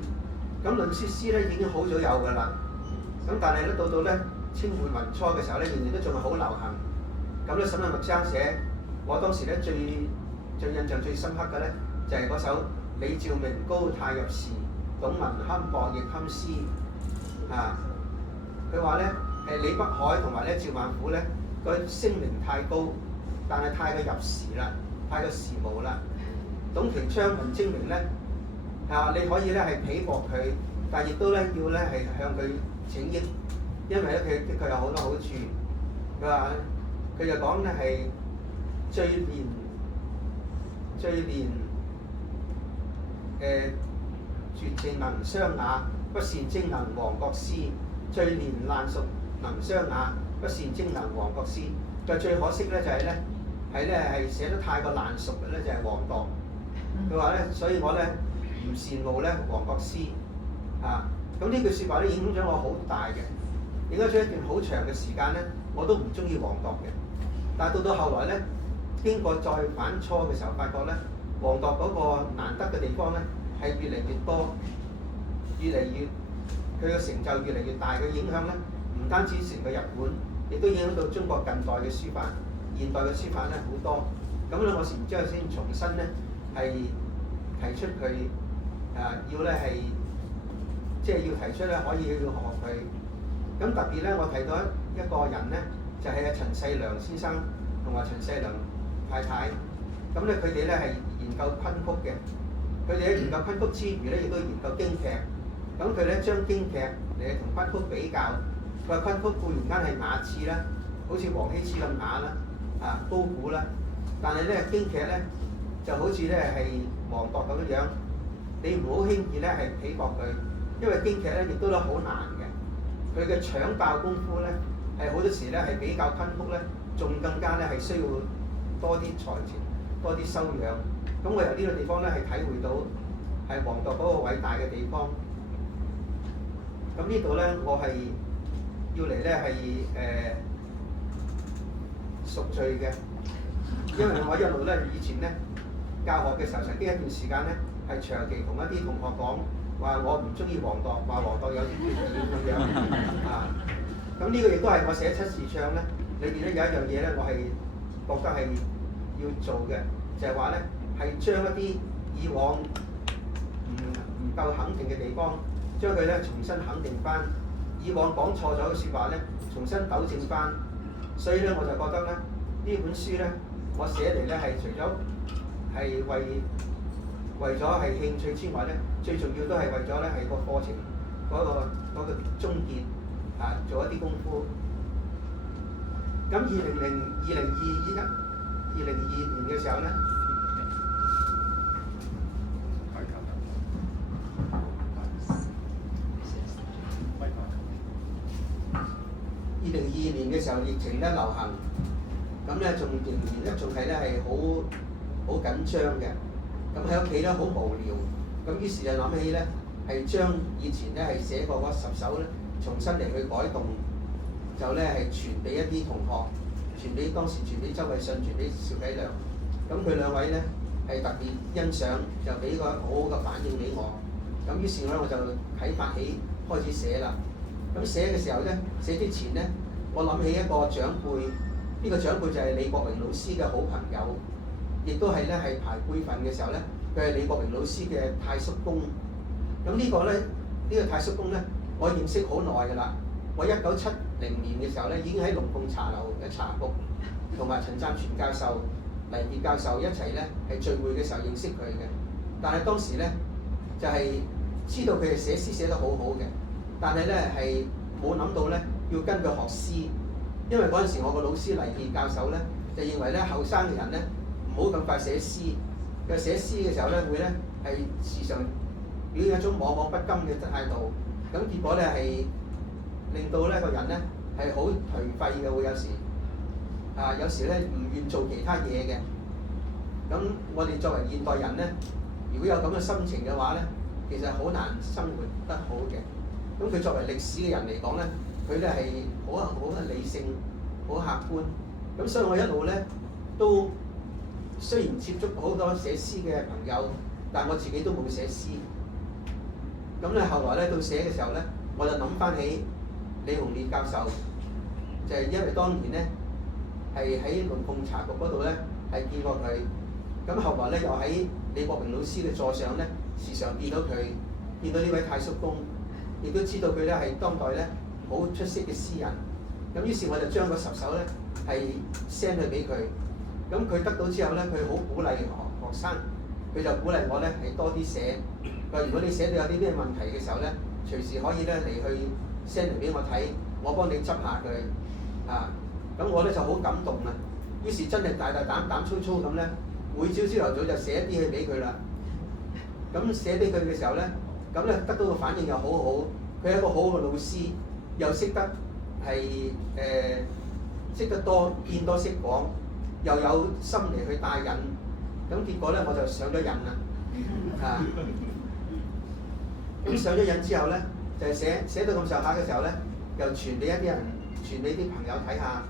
咁論書詩咧已經好早有㗎啦。咁但係咧到咧清末民初嘅時候咧，仍然都仲係好流行。咁咧沈文樂先生寫，我當時咧最印象最深刻嘅咧就係嗰首李照明高太入時，董文堪薄亦堪思啊。佢話咧係李北海同埋咧趙孟頫咧個聲名太高，但係太過入時啦，太過時髦啦。董其昌文精明咧你可以咧係鄙薄佢，但係亦都咧要咧係向佢請益，因為咧佢的確有好多好處。佢話佢就講咧係最憐絕情能相雅，不善精能亡國師。最憐爛熟能相雅，不善精能亡國師。佢最可惜咧就係係寫得太過爛熟嘅咧就係王鐸。佢話咧，所以我咧唔羨慕咧亡國師啊。咁呢句説話咧影響咗我好大嘅，影響咗一段好長嘅時間咧，我都唔中意王鐸嘅。但係到後來咧，經過再反初嘅時候，發覺咧王鐸嗰個難得嘅地方咧係越嚟越多，越嚟越佢嘅成就越嚟越大嘅影響咧，唔單止成個日本，亦都影響到中國近代嘅書法、現代嘅書法咧好多。咁咧我然之後先重新咧係提出佢要咧係即係要提出咧可以要學佢。咁特別咧，我提到一個人咧，就係陳世良先生同埋陳世良太太。咁咧佢哋咧係研究昆曲嘅，佢哋喺研究昆曲之餘咧，亦都研究京劇。咁佢咧將京劇嚟同昆曲比較，佢話昆曲固然間係雅致啦，好似王羲之咁雅啦，高古啦，但係咧京劇咧就好似咧係王鐸咁樣，你唔好輕易咧係鄙薄佢，因為京劇咧亦都好難嘅，佢嘅搶爆功夫咧係好多時咧係比較昆曲咧，仲更加咧係需要多啲才情、多啲修養。咁我由呢個地方咧係體會到係王鐸嗰個偉大嘅地方。咁呢度咧，我係要嚟咧係贖罪嘅，因為我一路咧以前咧教學嘅時候，曾經一段時間咧係長期同一啲同學講話，我唔中意王鐸，話王鐸有啲缺點咁樣啊。咁呢個亦都係我寫七字唱咧，裏邊咧有一樣嘢咧，我係覺得係要做嘅，就係話咧係將一啲以往唔夠肯定嘅地方，將佢咧重新肯定翻，以往講錯咗嘅説話咧，重新糾正翻。所以咧，我就覺得咧呢本書咧，我寫嚟咧係除咗係為咗係興趣之外咧，最重要都係為咗咧係個課程嗰個終結做一啲功夫。咁2022年嘅時候咧。2022年嘅時候，疫情咧流行，咁咧仲仍然咧仲係咧係好緊張嘅。咁喺屋企咧好無聊，咁於是就諗起咧係將以前咧係寫過嗰10首咧重新嚟去改動，就咧係傳俾一啲同學，當時傳俾周偉信，傳俾邵啟良。咁佢兩位咧係特別欣賞，就俾個好好嘅反應俾我。咁於是咧我就啟發起開始寫啦。咁寫嘅時候咧，寫之前咧，我諗起一個長輩，呢個長輩就係李國榮老師嘅好朋友，亦都係咧係排輩份嘅時候咧，佢係李國榮老師嘅太叔公。咁呢個咧，呢個太叔公咧，我認識好耐㗎啦。我1970年嘅時候咧，已經喺龍鳳茶樓嘅茶局，同埋陳湛全教授、黎傑教授一齊咧係聚會嘅時候認識佢嘅。但係當時咧就係知道佢係寫詩寫得好好嘅。但係咧係冇諗到咧要跟佢學詩，因為嗰陣時我個老師黎傑教授咧就認為咧後生嘅人咧唔好咁快寫詩，佢寫詩嘅時候咧會咧係時常表現一種莽莽不甘嘅態度，咁結果咧係令到咧個人咧係好頹廢嘅，會有時咧唔願做其他嘢嘅。咁我哋作為現代人咧，如果有咁嘅心情嘅話咧，其實好難生活得好嘅。咁佢作為歷史嘅人嚟講咧，佢咧係好理性、好客觀。咁所以我一路咧都雖然接觸好多寫詩嘅朋友，但我自己都冇寫詩。咁咧後來咧到寫嘅時候咧，我就諗翻起李洪烈教授，就係因為當年咧係喺龍鳳茶局嗰度咧係見過佢，咁後來咧又喺李國明老師嘅座上咧時常見到佢，見到呢位太叔公，亦都知道佢咧係當代咧好出色嘅詩人。咁於是我就將個10首咧係 send 去俾佢，咁佢得到之後咧，佢好鼓勵學生，佢就鼓勵我咧係多啲寫。佢話如果你寫到有啲咩問題嘅時候咧，隨時可以咧嚟去 send 嚟俾我睇，我幫你執下佢啊。咁我咧就好感動啦，於是真係大膽粗粗咁咧，每朝頭早就寫一啲去俾佢啦。咁寫俾佢嘅時候咧，咁咧得到嘅反應又好好，佢係一個好好嘅老師，又識得係識得多見多識廣，又有心嚟去帶引。咁結果咧我就上咗癮啦，啊！咁上咗癮之後咧，就係寫到咁上下嘅時候咧，又傳俾一啲人，傳俾啲朋友睇下。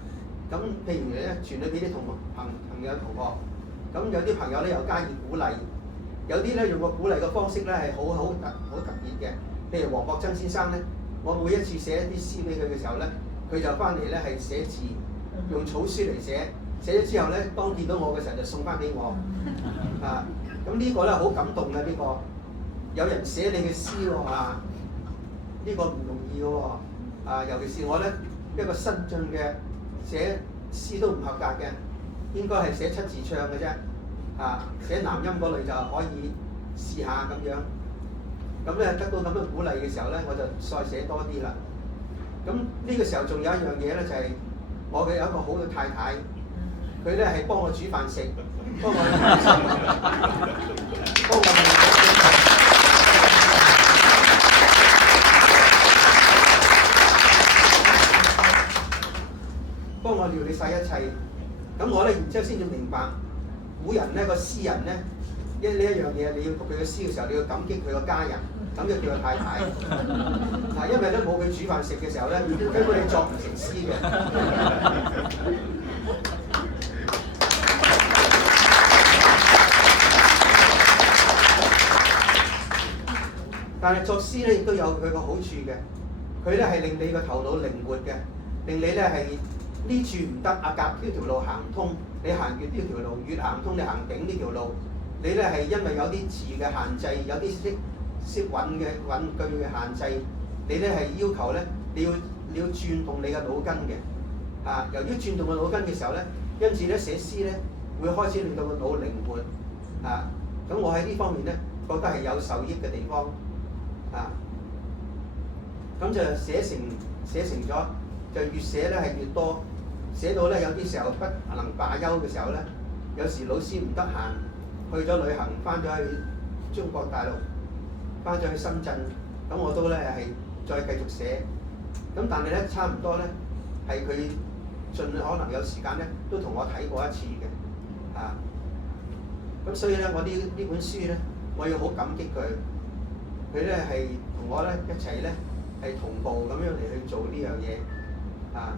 咁譬如咧，傳咗俾啲朋友同學，咁有啲朋友咧又加以鼓勵，有啲咧用個鼓勵嘅方式咧係好特別嘅。譬如黃國珍先生咧，我每一次寫一啲詩俾佢嘅時候咧，佢就翻嚟咧係寫字，用草書嚟寫，寫咗之後咧，當見到我嘅時候就送翻俾我。啊，咁呢個咧好感動嘅呢個，有人寫你嘅詩喎啊，呢個唔容易嘅喎啊，尤其是我咧一個新進嘅寫詩都唔合格嘅，應該係寫7字唱嘅啫啊，寫南音嗰類就可以試下咁樣。咁咧得到咁嘅鼓勵嘅時候咧，我就再寫多啲啦。咁呢個時候仲有一樣嘢咧，就係我嘅有一個好嘅太太，佢咧係幫我煮飯食，幫我料理晒一切。咁我咧然之後先至明白，古人咧個詩人咧呢一樣嘢，你要讀佢嘅詩嘅時候，你要感激佢個家人，感激佢個太太。嗱，因為咧冇佢煮飯食嘅時候咧，根本你作唔成詩嘅。但係作詩咧亦都有佢個好處嘅，佢咧係令你個頭腦靈活嘅，令你咧係呢處唔得，阿甲呢條路行唔通，你行越呢條路越行唔通，你行丙呢條路，你咧係因為有啲字嘅限制，有啲識韻句嘅限制，你咧係要求咧你要轉動你嘅腦筋嘅，啊，由於轉動個腦筋嘅時候咧，因此咧寫詩咧會開始令到個腦靈活，啊，咁我喺呢方面咧覺得係有受益嘅地方。啊，咁就寫成咗，就越寫咧係越多，寫到咧有啲時候不能罷休嘅時候咧，有時老師唔得閒，去咗旅行，翻咗去中國大陸，翻咗去深圳，咁我都咧係再繼續寫，咁但係咧差唔多咧係佢盡可能有時間咧都同我睇過一次嘅，啊，咁所以咧我呢本書咧我要好感激佢。佢咧係同我咧一齊咧係同步咁樣嚟去做呢樣嘢啊！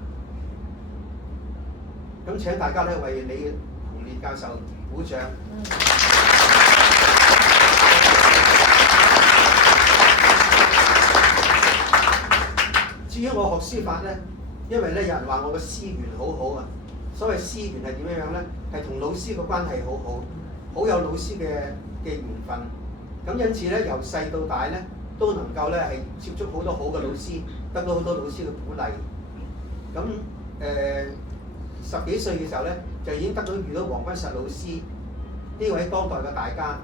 咁請大家咧為李洪烈教授鼓掌。至於我學書法咧，因為咧有人話我個詩緣好好啊。所謂詩緣係點樣樣咧？係同老師個關係好好，好有老師嘅緣分。咁因此咧，由細到大咧，都能夠咧係接觸好多好嘅老師，得到好多老師嘅鼓勵。咁10幾歲嘅時候咧，就已經遇到黃君實老師呢位當代嘅大家。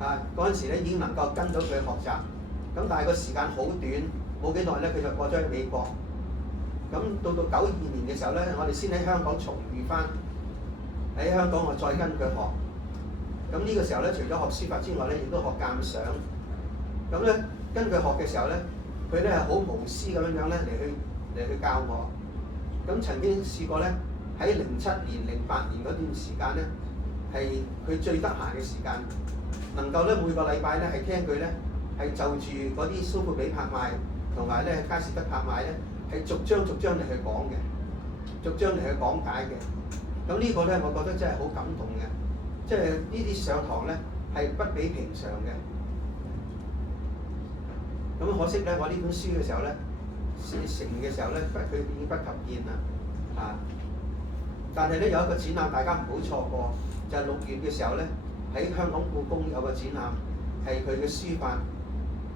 啊，嗰陣時咧已經能夠跟到佢學習。咁但係個時間好短，冇幾耐咧佢就過咗去美國。咁到92年嘅時候咧，我哋先喺香港重遇翻，喺香港我再跟佢學。咁呢個時候咧，除咗學書法之外咧，亦都學鑑賞。咁咧，跟佢學嘅時候咧，佢咧係好無私咁樣咧嚟去教我。咁曾經試過咧，喺07年、08年嗰段時間咧，係佢最得閒嘅時間，能夠咧每個禮拜咧係聽佢咧係就住嗰啲蘇富比拍賣同埋咧佳士得拍賣咧係逐章嚟去講嘅，逐章嚟去講解嘅。咁呢個咧，我覺得真係好感動嘅，即係呢啲上堂咧係不比平常嘅。咁可惜咧，我呢本書嘅時候咧，成嘅時候咧，佢已經不及見啦，啊！但係咧有一個展覽，大家唔好錯過，就係6月嘅時候咧，喺香港故宮有個展覽，係佢嘅書法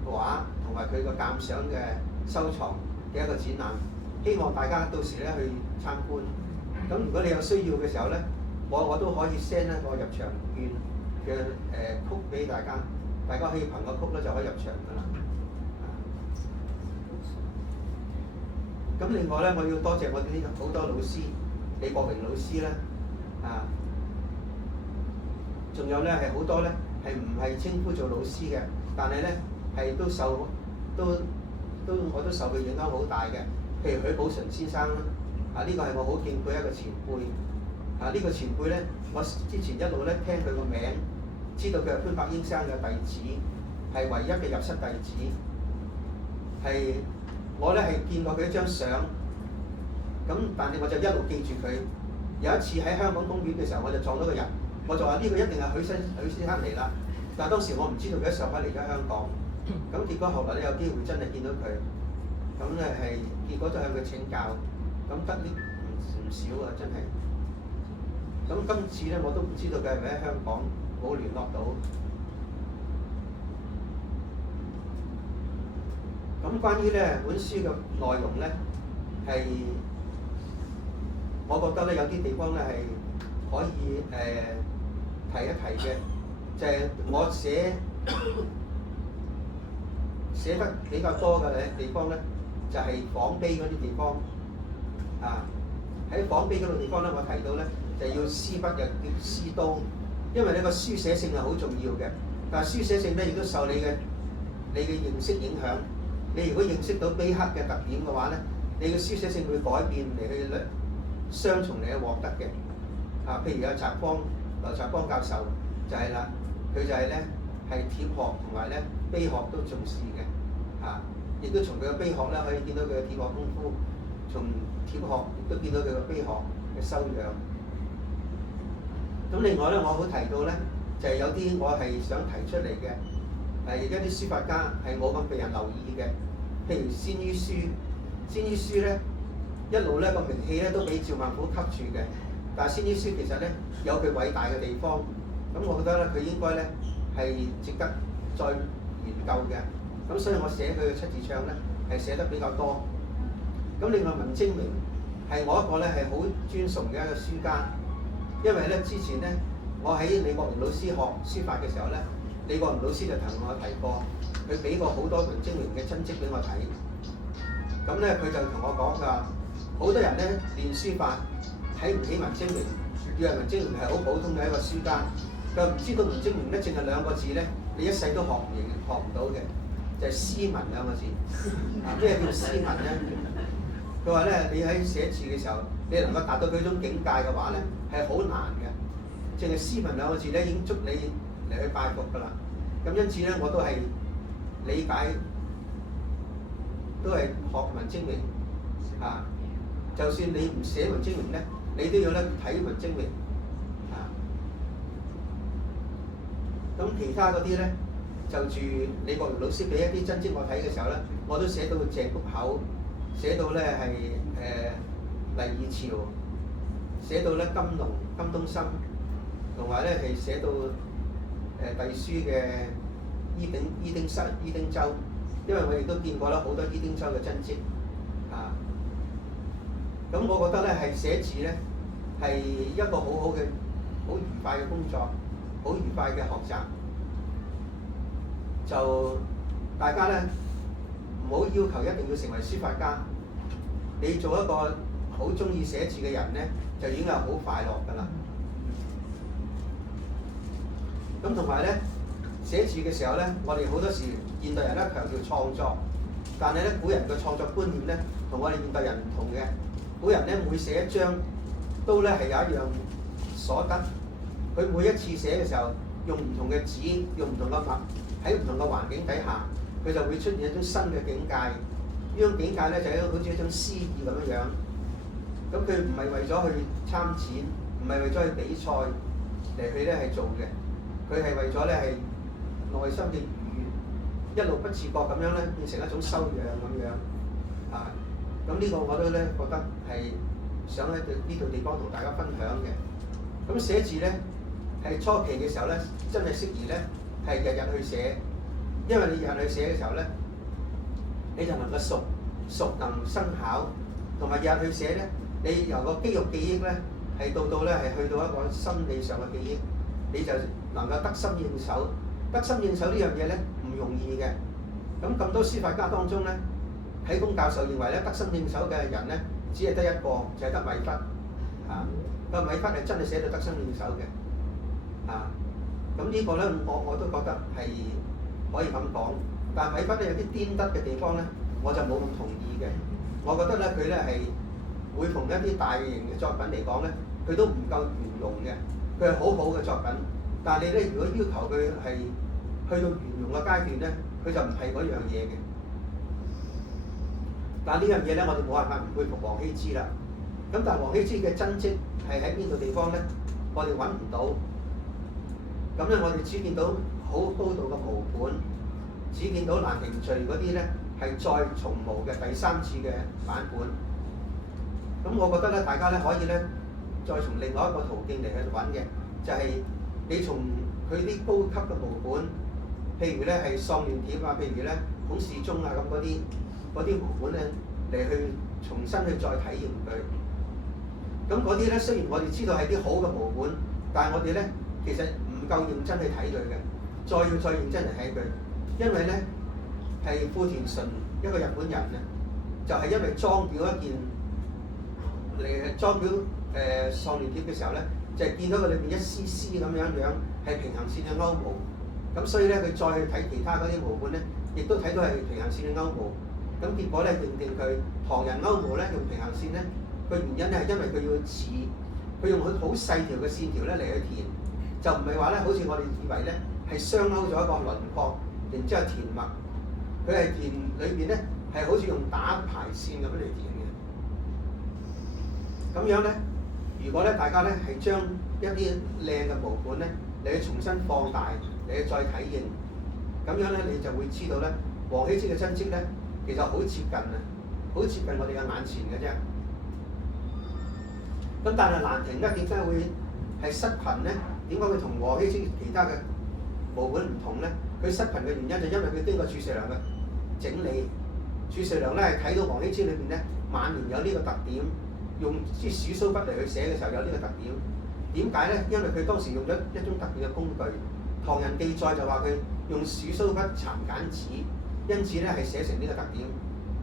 畫同埋佢個鑑賞嘅收藏嘅一個展覽，希望大家到時咧去參觀。咁如果你有需要嘅時候咧，我都可以 send 一個入場券嘅曲俾大家，大家可以憑個曲咧就可以入場㗎啦。咁另外咧，我要多謝我哋啲好多老師，李國榮老師咧，啊，仲有咧係好多咧係唔係稱呼做老師嘅，但係咧係我都受佢影響好大嘅。譬如許寶純先生啦，啊呢個係我好敬佩一個前輩，啊呢個前輩咧，我之前一路咧聽佢個名，知道佢係潘伯英生嘅弟子，係唯一嘅入室弟子，係。我咧係見過佢一張相，咁但係我就一路記住佢。有一次喺香港公園嘅時候，我就撞到個人，我就話呢個一定係許先生嚟啦。但係當時我唔知道佢喺上海嚟咗香港，咁結果後來咧有機會真係見到佢，咁咧係結果都向佢請教，咁得啲唔少啊，真係。咁今次咧我都唔知道佢係咪喺香港，冇聯絡到。咁關於咧本書嘅內容咧，係我覺得咧有啲地方咧係可以提一提嘅，就係我寫得比較多嘅地方咧，就係仿碑嗰啲地方啊。喺仿碑嗰度地方咧，我提到咧就要絲筆又叫絲刀，因為呢個書寫性係好重要嘅。但係書寫性咧亦都受你嘅認識影響。你如果認識到碑刻嘅特點嘅話咧，你嘅書寫性會改變嚟去咧雙重嚟去獲得嘅。啊，譬如有劉澤邦教授就係啦，佢就係咧係帖學同埋咧碑學都重視嘅。啊，亦都從佢嘅碑學咧可以見到佢嘅帖學功夫，從帖學亦都見到佢嘅碑學嘅修養。咁另外咧，我好提到咧，就係有啲我係想提出嚟嘅。而家啲書法家係冇咁被人留意嘅，譬如鮮于書咧一路咧個名氣咧都俾趙孟頫吸住嘅，但係鮮于書其實咧有佢偉大嘅地方，咁我覺得咧佢應該咧係值得再研究嘅，咁所以我寫佢嘅七字唱咧係寫得比較多。咁另外文徵明係我一個咧係好尊崇嘅一個書家，因為咧之前咧我喺李國榮老師學書法嘅時候咧。李國榮老師就同我提過，佢俾過好多文徵明嘅真跡俾我睇。咁咧佢就同我講㗎，好多人咧練書法睇唔起文徵明，以為文徵明係好普通嘅一個書家，佢唔知道文徵明咧淨係兩個字咧，你一世都學唔到嘅，就係斯文兩個字。啊，咩叫斯文咧？佢話咧，你喺寫字嘅時候，你能夠達到佢種境界嘅話咧，係好難嘅。淨係斯文兩個字咧，已經足你嚟去拜服㗎啦。咁因此咧，我都係理解，都係學文徵明啊。就算你唔寫文徵明咧，你都要咧睇文徵明啊。咁其他嗰啲咧，就住李國榮老師俾一啲真跡我睇嘅時候咧，我都寫到鄭谷口，寫到咧係黎二朝，寫到咧金東森，同埋咧係寫到隸書嘅伊丁周，因為我亦都見過啦好多伊丁周嘅真跡啊。咁我覺得咧係寫字咧係一個好好嘅、好愉快嘅工作，好愉快嘅學習。就大家咧唔好要求一定要成為書法家，你做一個好中意寫字嘅人咧，就已經係好快樂㗎啦。咁同埋咧，寫字嘅時候咧，我哋好多時現代人咧強調創作，但係咧古人嘅創作觀念咧，同我哋現代人唔同嘅。古人咧每寫一張，都咧係有一樣所得。佢每一次寫嘅時候，用唔同嘅紙，用唔同嘅墨，喺唔同嘅環境底下，佢就會出現一種新嘅境界。呢種境界咧就係好似一種詩意咁樣樣。咁佢唔係為咗去參展，唔係為咗去比賽嚟去咧係做嘅，佢係為咗咧係內心嘅愉悅，一路不自覺咁樣咧變成一種修養咁樣啊。咁呢個我都咧覺得係想喺呢度地方同大家分享嘅。咁寫字咧係初期嘅時候咧，真係適宜咧係日日去寫，因為你日日去寫嘅時候咧，你就能夠熟能生巧，同埋日日去寫咧，你由個肌肉記憶咧係到咧係去到一個心理上嘅記憶，你就能夠得心應手。得心應手呢樣嘢咧唔容易嘅。咁多書法家當中咧，啟功教授認為咧得心應手嘅人咧，只係得一個，就係得米芾啊。個米芾係真係寫到得心應手嘅啊。咁呢個咧，我都覺得係可以咁講。但係米芾咧有啲顛得嘅地方咧，我就冇咁同意嘅。我覺得咧佢咧係會同一啲大型嘅作品嚟講咧，佢都唔夠圓融嘅。佢係好好嘅作品，但係你咧如果要求佢係去到圓融嘅階段咧，佢就唔係嗰樣嘢嘅。但係呢樣嘢咧，我哋冇辦法唔佩服王羲之啦。咁但係王羲之嘅真跡係喺邊度地方咧？我哋揾唔到。咁咧，我哋只見到好高度嘅摹本，只見到蘭亭序嗰啲咧係再重摹嘅第三次嘅版本。咁我覺得咧，大家咧可以咧再從另外一個途徑嚟去揾嘅，就係你從佢啲高級嘅摹本，譬如咧係喪亂帖啊，譬如咧孔氏宗啊咁嗰啲摹本咧嚟去重新去再體驗佢。咁嗰啲咧雖然我哋知道係啲好嘅摹本，但係我哋咧其實唔夠認真去睇佢嘅，再認真嚟睇佢，因為咧係富田純一個日本人咧，就係因為裝裱一件嚟裝裱喪亂帖嘅時候咧，就係見到佢裏邊一絲絲咁樣係平行線嘅勾模，咁所以咧佢再去睇其他嗰啲摹本咧，亦都睇到係平行線嘅勾模，咁結果咧認定佢唐人勾模咧用平行線咧，個原因咧係因為佢要似，佢用好細條嘅線條咧嚟去填，就唔係話咧好似我哋以為咧係雙勾咗一個輪廓，然之後填墨，佢係填裏邊咧係好似用打排線咁樣嚟填嘅。咁樣咧，如果咧大家咧係將一啲靚嘅摹本咧，你去重新放大，你去再體驗，咁樣咧你就會知道咧，王羲之嘅真跡咧其實好接近啊，好接近我哋嘅眼前嘅啫。咁但係蘭亭咧點解會係失群咧？點解會同王羲之其他嘅摹本唔同咧？佢失群嘅原因就因為佢經過褚遂良嘅整理，褚遂良咧係睇到王羲之裏邊咧晚年有呢個特點，用啲鼠鬚筆嚟去寫嘅時候有呢個特點。點解咧？因為佢當時用咗一種特別嘅工具。唐人記載就話佢用鼠鬚筆蠶繭紙，因此咧係寫成呢個特點。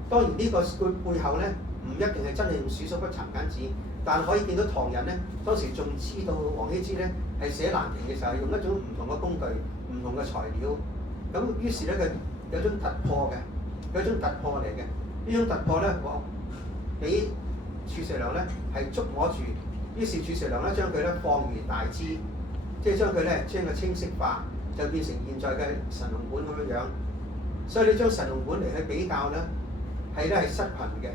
當然呢個背後咧唔一定係真係用鼠鬚筆蠶繭紙。但可以見到唐人咧，當時仲知道王羲之咧係寫蘭亭嘅時候用一種唔同嘅工具、唔同嘅材料，咁於是咧佢有種突破嘅，有種突破嚟嘅。呢種突破咧，我俾褚遂良咧係捉摸住，於是褚遂良咧將佢咧放如大枝，即係將佢清晰化，就變成現在嘅神龍本咁樣樣。所以你將神龍本嚟去比較咧，係失群嘅，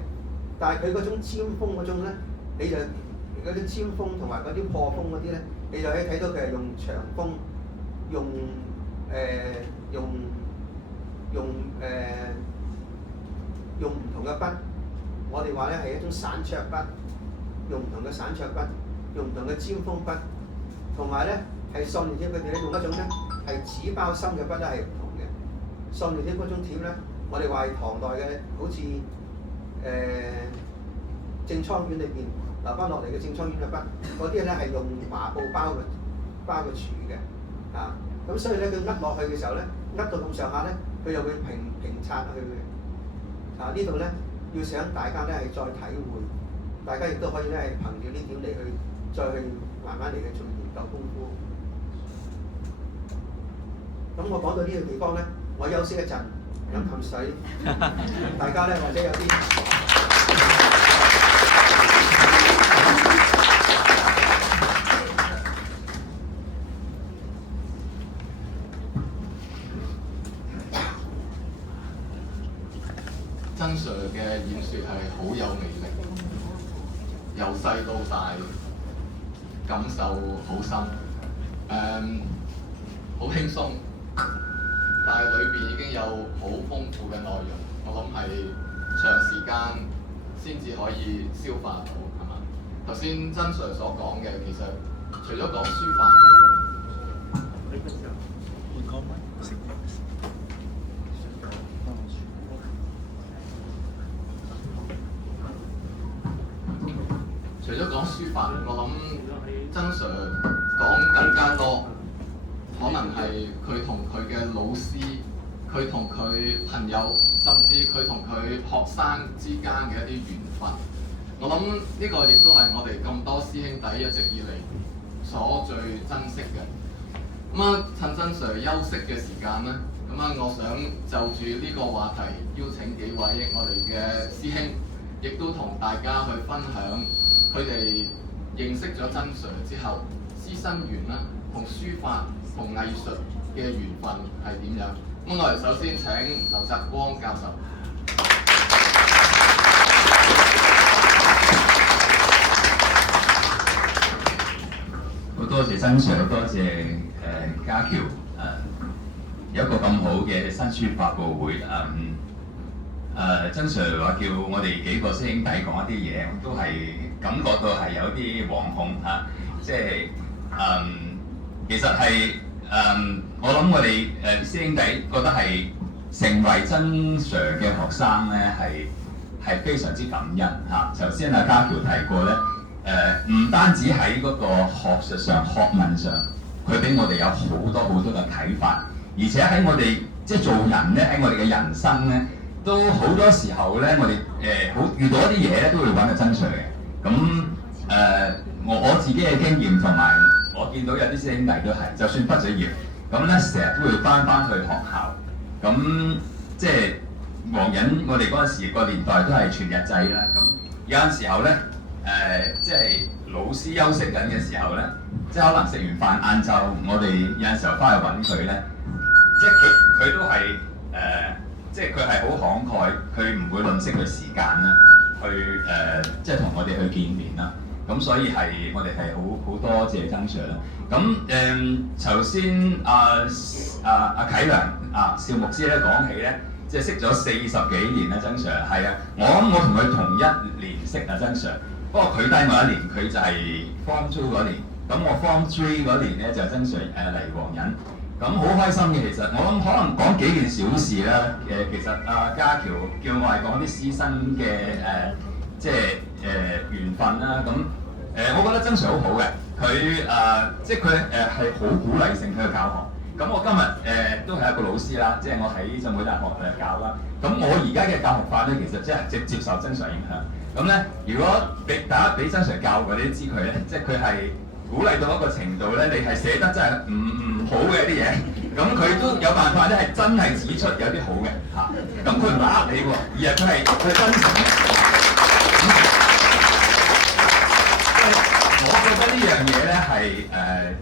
但係佢嗰種尖鋒嗰種咧。你就嗰啲尖鋒同埋嗰啲破風嗰啲咧，你就可以睇到佢係用長鋒，用唔同嘅筆。我哋話咧係一種散削筆，用唔同嘅散削筆，用唔同嘅尖鋒筆，同埋咧係喪亂帖佢哋咧用一種咧係紙包心嘅筆咧係唔同嘅。喪亂帖嗰種帖咧，我哋話係唐代嘅，好似正倉院裏邊留翻落嚟嘅正倉院嘅筆，嗰啲咧係用麻布包個柱嘅，啊，咁所以咧佢握落去嘅時候咧，握到咁上下咧，佢又會平擦去嘅。啊，呢度咧要想大家咧係再體會，大家亦都可以咧係憑住呢點嚟去再去慢慢嚟去做研究功夫。咁我講到呢個地方咧，我休息一陣，飲啖水，大家咧或者有啲。曾 Sir 嘅演說係好有魅力，由細到大感受好深，好輕鬆，但係裏邊已經有好豐富嘅內容，我諗係長時間先至可以消化到，係嘛？頭先曾 Sir 所講嘅，其實除咗講書法，除咗講書法，我諗曾 Sir 講更加多，可能係佢同佢嘅老師，佢同佢朋友，甚至佢同佢學生之間嘅一啲緣分。我諗呢個亦都係我哋咁多師兄弟一直以嚟所最珍惜嘅。咁啊，趁曾 Sir 休息嘅時間咧，咁啊，我想就住呢個話題邀請幾位我哋嘅師兄，亦都同大家去分享佢哋認識咗曾 Sir 之後，師生緣啦，同書法同藝術嘅緣分係點樣？咁我哋首先請劉澤光教授。好多謝曾 Sir，多謝家喬有一個咁好嘅新書發佈會。曾 Sir 話叫我哋幾個師兄弟講一啲嘢，都係感覺到係有啲惶恐嚇，即係其實係我諗我哋師兄弟覺得係成為曾 Sir 嘅學生咧，係非常之感恩嚇。頭先阿家喬提過咧。唔單止喺嗰個學術上、學問上，佢俾我哋有好多好多嘅啟發，而且喺我哋即係做人咧，喺我哋嘅人生咧，都好多時候咧，我哋好遇到一啲嘢咧，都會揾阿曾 Sir 嘅。咁我自己嘅經驗同埋我見到有啲師兄弟都係，就算畢咗業，咁咧成日都會翻去學校。咁即係黃仁，我哋嗰陣時個年代都係全日制啦。咁有陣時候咧。即係老師休息緊嘅時候咧，即係可能食完飯晏晝，我哋有陣時候翻去揾佢咧，即係佢都係即係佢係好慷慨，佢唔會吝嗇佢時間咧，去即係同我哋去見面啦。咁所以係我哋係好多謝曾 Sir 啦。咁頭先阿啟良邵牧師咧講起咧，即係識咗40幾年啦，曾 Sir 係啊，我同佢同一年識啊，曾 Sir。不過佢低我一年，佢就係 Form 2嗰年，咁我 Form 3嗰年咧就曾 Sir 嚟黃仁，咁好開心嘅。其實我諗可能講幾件小事啦。其實家喬叫我係講啲師生嘅即係緣分啦。咁我覺得曾 Sir 好好嘅，佢即係佢係好鼓勵性去教學。咁我今日都係一個老師啦，即係我喺浸會大學教啦。咁我而家嘅教學法咧，其實即係直接受曾 Sir 影響。咁咧，如果大家俾曾 Sir 教過，你都知佢咧，即係佢係鼓勵到一個程度咧，你係寫得真係唔好嘅啲嘢，咁佢都有辦法咧，係真係指出有啲好嘅嚇。咁佢唔呃你喎，而係佢係真誠嘅。我覺得呢樣嘢咧係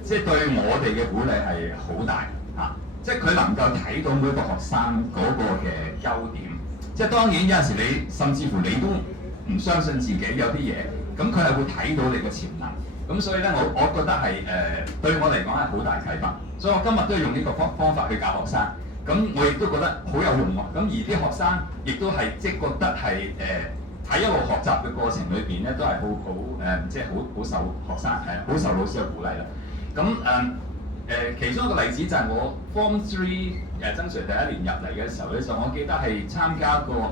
即係對我哋嘅鼓勵係好大嚇，即係佢能夠睇到每一個學生嗰個嘅優點。即係當然有陣時你甚至乎你都唔相信自己有啲嘢，咁佢係會睇到你嘅潛能，咁所以咧我覺得係對我嚟講係好大啟發，所以我今日都係用呢個方法去教學生，咁我亦都覺得好有用喎，咁而啲學生亦都係即係覺得係喺一路學習嘅過程裏邊咧，都係即係好受學生好受老師嘅鼓勵啦。咁其中一個例子就係我 Form 3曾 Sir 第一年入嚟嘅時候咧，就我記得係參加過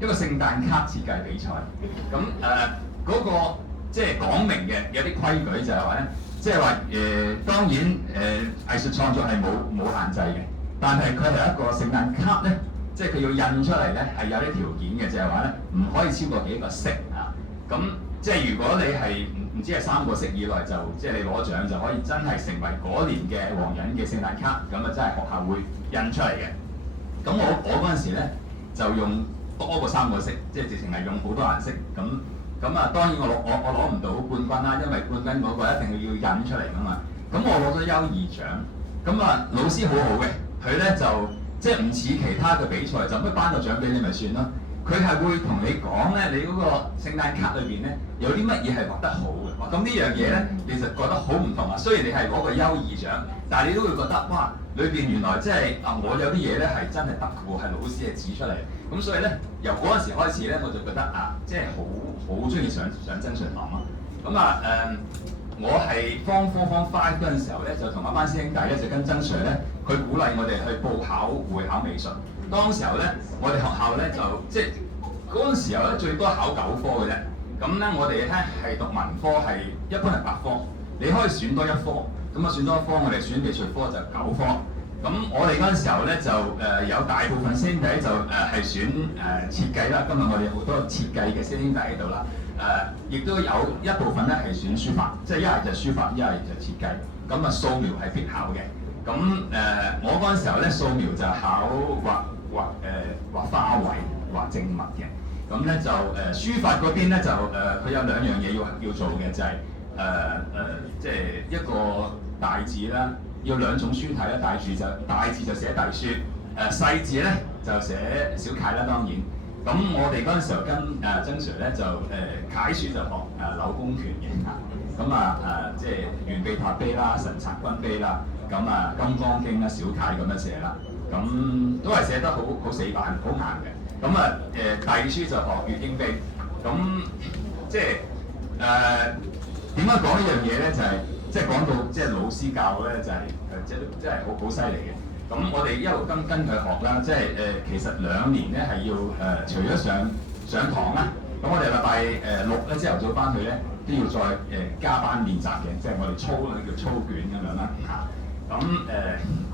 一個聖誕卡設計比賽。咁嗰個即係講明嘅有啲規矩就係話咧，即係話當然藝術創作係冇限制嘅，但係佢係一個聖誕卡咧，即係佢要印出嚟咧係有啲條件嘅，就係話咧唔可以超過幾個色啊。咁即係如果你係唔知係3個色以內，就即係你攞獎就可以真係成為嗰年嘅黃仁嘅聖誕卡，咁啊真係學校會印出嚟嘅。咁我嗰陣時咧就用多過3個色，即係直情係用好多顏色。咁啊當然我攞唔到冠軍啦，因為冠軍嗰個一定要印出嚟㗎嘛。咁我攞咗優異獎。咁啊老師好好嘅，佢咧就即係唔似其他嘅比賽，就乜頒個獎俾你咪算咯。佢係會同你講咧，你嗰個聖誕卡裏邊咧有啲乜嘢係畫得好嘅。咁呢樣嘢咧，你就覺得好唔同啊。雖然你係攞個優異獎，但係你都會覺得哇，裏邊原來即係我有啲嘢咧係真係得嘅喎，係老師係指出嚟。咁所以咧，由嗰陣時開始咧，我就覺得即係好中意上真常堂咯。咁我係 Form 4、Form 5嗰陣時候咧，就同一班師兄弟咧，就跟曾 Sir 咧，佢鼓勵我哋去報考會考美術。當時候咧，我哋學校咧就即係嗰陣時候咧，最多考9科嘅啫。咁咧，我哋咧係讀文科，係一般係8科，你可以選多1科。咁選多1科，我哋選美術科就9科。咁我哋嗰陣時候咧就有大部分師兄弟就係選設計啦。今日我哋好多設計嘅師兄弟喺度啦。亦都有一部分咧係選書法，即係一係就書法，一係就設計。咁素描係必考嘅。咁我嗰陣時候咧素描就考畫花卉、畫靜物嘅。咁咧就書法嗰邊咧就佢有2樣嘢要做嘅，就係即係一個大字啦，要2種書體啦。大字就寫隸書，細字咧就寫小楷啦，當然。咁我哋嗰陣時候跟曾 Sir 咧就楷書就學柳公權嘅咁即係完備塔碑啦、神策軍碑啦，咁金剛經啦、小楷咁樣寫啦，咁都係寫得好死板、好硬嘅。咁隸書就學月經碑，咁即係點解講呢樣嘢咧？就係即係講到即係老師教咧，就係即係好犀利嘅。咁我哋一路跟佢學啦，即係其實2年咧係要除咗上堂啦，咁我哋禮拜6咧朝頭早翻去咧都要再加班練習嘅，即係我哋操叫操卷咁樣啦嚇。咁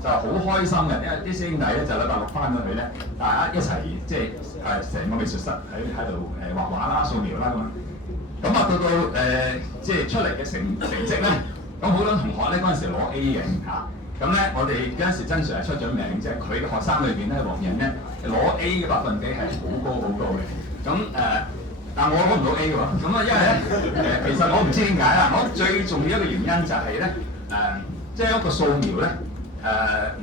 就好開心嘅，因為啲師兄弟咧就禮拜6翻咗去咧，大家一齊即係成個美術室喺度畫畫啦、素描啦咁樣。咁到即係出嚟嘅成績咧，咁好多同學咧嗰陣時攞 A 嘅嚇。咁咧，我哋嗰陣時曾 Sir 係出咗名，即係佢嘅學生裏邊咧，黃人咧攞 A 嘅百分比係好高嘅。咁但我攞唔到 A 喎。咁因為咧其實我唔知點解啦。我最重要一個原因就係咧即係一個素描咧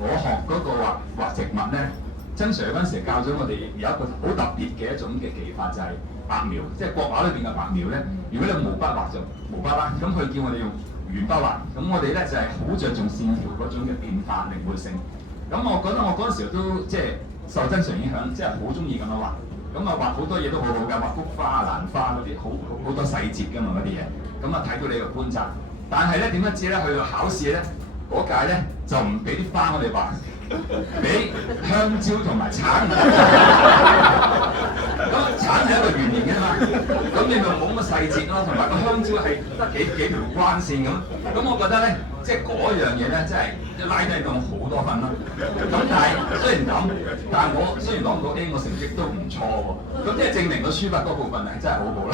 我學嗰個畫植物咧，曾 Sir 嗰陣時教咗我哋有一個好特別嘅一種嘅技法，就係白描，即係國畫裏邊嘅白描咧。如果你用毛筆畫就毛筆啦，咁佢叫我哋用鉛筆畫，咁我哋咧就係好着重線條嗰種嘅變化靈活性。咁我覺得我嗰陣時都即係受曾 Sir 影響，即係好中意咁樣畫。咁畫好多嘢都好好㗎，畫菊花、蘭花嗰啲好多細節㗎嘛嗰啲嘢。咁睇到你個觀察，但係咧點樣知咧？去到考試咧嗰屆咧就唔俾啲花我哋畫，俾香蕉同埋橙。咁橙係一個圓形嘅嘛，咁你咪冇乜細節咯，同埋個香蕉係得幾條彎線咁。咁我覺得咧，即係嗰樣嘢咧，真係拉低到好多分啦。咁但係雖然咁，但係我雖然攞唔到 A， 我成績都唔錯喎。咁即係證明個書法嗰部分係真係好好啦。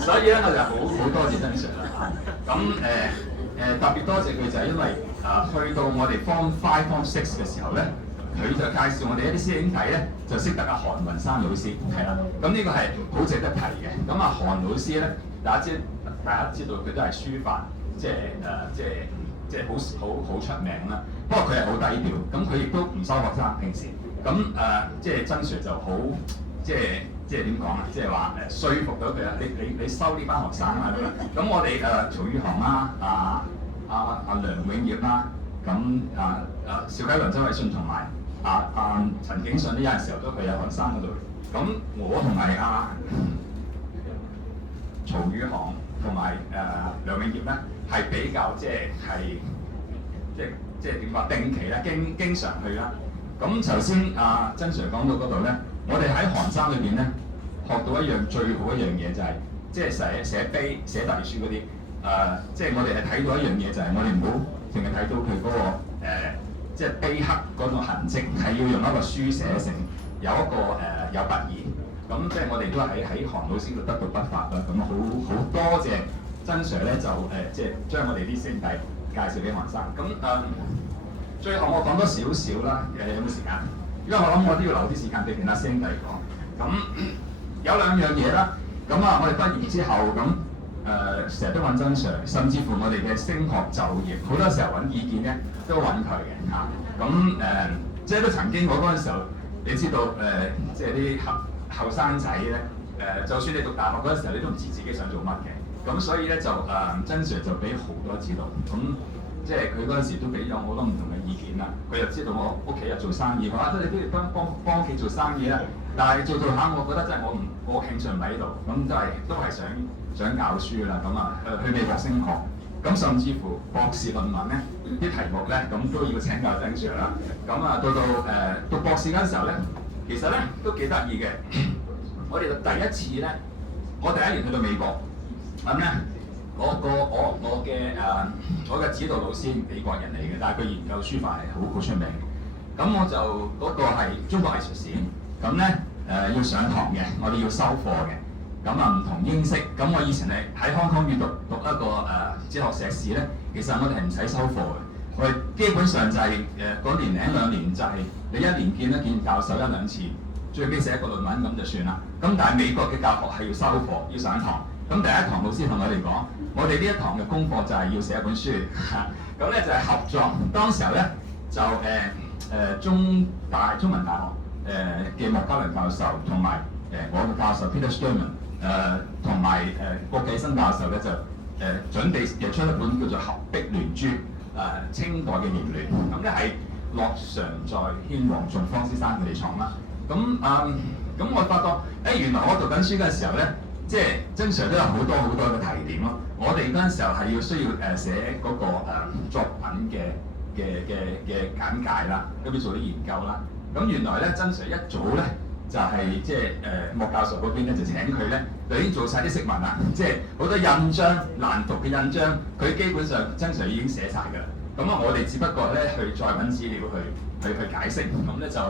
所以咧，我就好多謝曾 Sir 啦。咁特別多謝佢就係因為去到我哋 Form 5、Form 6嘅時候咧。佢就介紹我哋一啲師兄弟咧，就識得韓雲山老師，係啦。咁呢個係好值得提嘅。咁韓老師咧，大家知道佢都係書法，即係好出名啦。不過佢係好低調，咁佢亦都唔收學生平時。咁即係曾 Sir 就好，即係點講啊？即係話說服到佢啦。你收呢班學生啊咁樣。咁我哋曹宇航啦，梁永業啦，咁邵啟良、周偉信同埋。陳景順呢，有陣時候都去學生嗰度，咁我同埋曹宇航同埋梁永業咧係比較即係點講定期啦，經常去啦。咁頭先曾 Sir 講到嗰度咧，我哋喺韓生裏邊咧學到一樣最好一樣嘢就係即係寫碑、寫隸書嗰啲即係我哋係睇到一樣嘢就係我哋唔好淨係睇到佢嗰個即係碑刻嗰種痕跡，係要用一個書寫成有一個有筆意。咁即係我哋都喺韓老師度得到筆法啦。咁好多謝曾 Sir 咧，就即係將我哋啲師弟介紹俾韓生。咁最後我講多少少啦，有冇時間？因為我諗我都要留啲時間俾其他師弟講。咁有2樣嘢啦。咁我哋畢業之後咁。成日都揾曾 Sir， 甚至乎我哋嘅升學就業，好多時候揾意見咧都揾佢嘅嚇。咁即係都曾經我嗰陣時候，你知道即係啲後生仔咧就算你讀大學嗰陣時候，你都唔知自己想做乜嘅。咁所以咧就曾 Sir 就俾好多指導。咁即係佢嗰陣時都俾咗好多唔同嘅意見啦。佢又知道我屋企又做生意，佢話你不如幫屋企做生意啦。但係做下，我覺得真係我興趣唔喺度，咁都係想教書啦。咁去美國升學，咁甚至乎博士論文咧啲題目咧，咁都要請教曾 Sir 啦。咁到讀博士嗰陣時候咧，其實咧都幾得意嘅。我哋第一次咧，我第一年去到美國，咁咧我嘅指導老師美國人嚟嘅，但係佢研究書法係好出名。咁我就嗰個係中國藝術史，咁咧要上堂嘅，我哋要收課嘅。咁唔同英式，咁我以前係喺香港要讀一個哲學碩士咧，其實我哋係唔使收課嘅。我哋基本上就係嗰年零兩年就係你一年見教授一兩次，最尾寫一個論文咁就算啦。咁但係美國嘅教學係要收課，要上堂。咁第一堂老師同我哋講，我哋呢一堂嘅功課就係要寫一本書，咁咧就係合作。當時候咧就中文大學嘅莫嘉倫教授同埋我嘅教授 Peter Sturman 同埋郭繼生教授咧就準備出一本叫做《合璧聯珠》清代嘅言聯，咁咧係洛常在、軒黃仲、方先生佢哋創啦。咁我發覺原來我讀緊書嘅時候咧，即係曾 Sir 都有好多嘅提點咯。我哋嗰陣時候係需要寫嗰個作品嘅簡介啦，咁要做啲研究啦。咁原來咧曾 Sir 一早咧就係即係莫教授嗰邊咧就請佢咧，就已經做晒啲釋文啦，即係好多印章難讀嘅印章，佢基本上曾 Sir 已經寫晒㗎啦。咁我哋只不過咧去再揾資料去解釋，咁咧就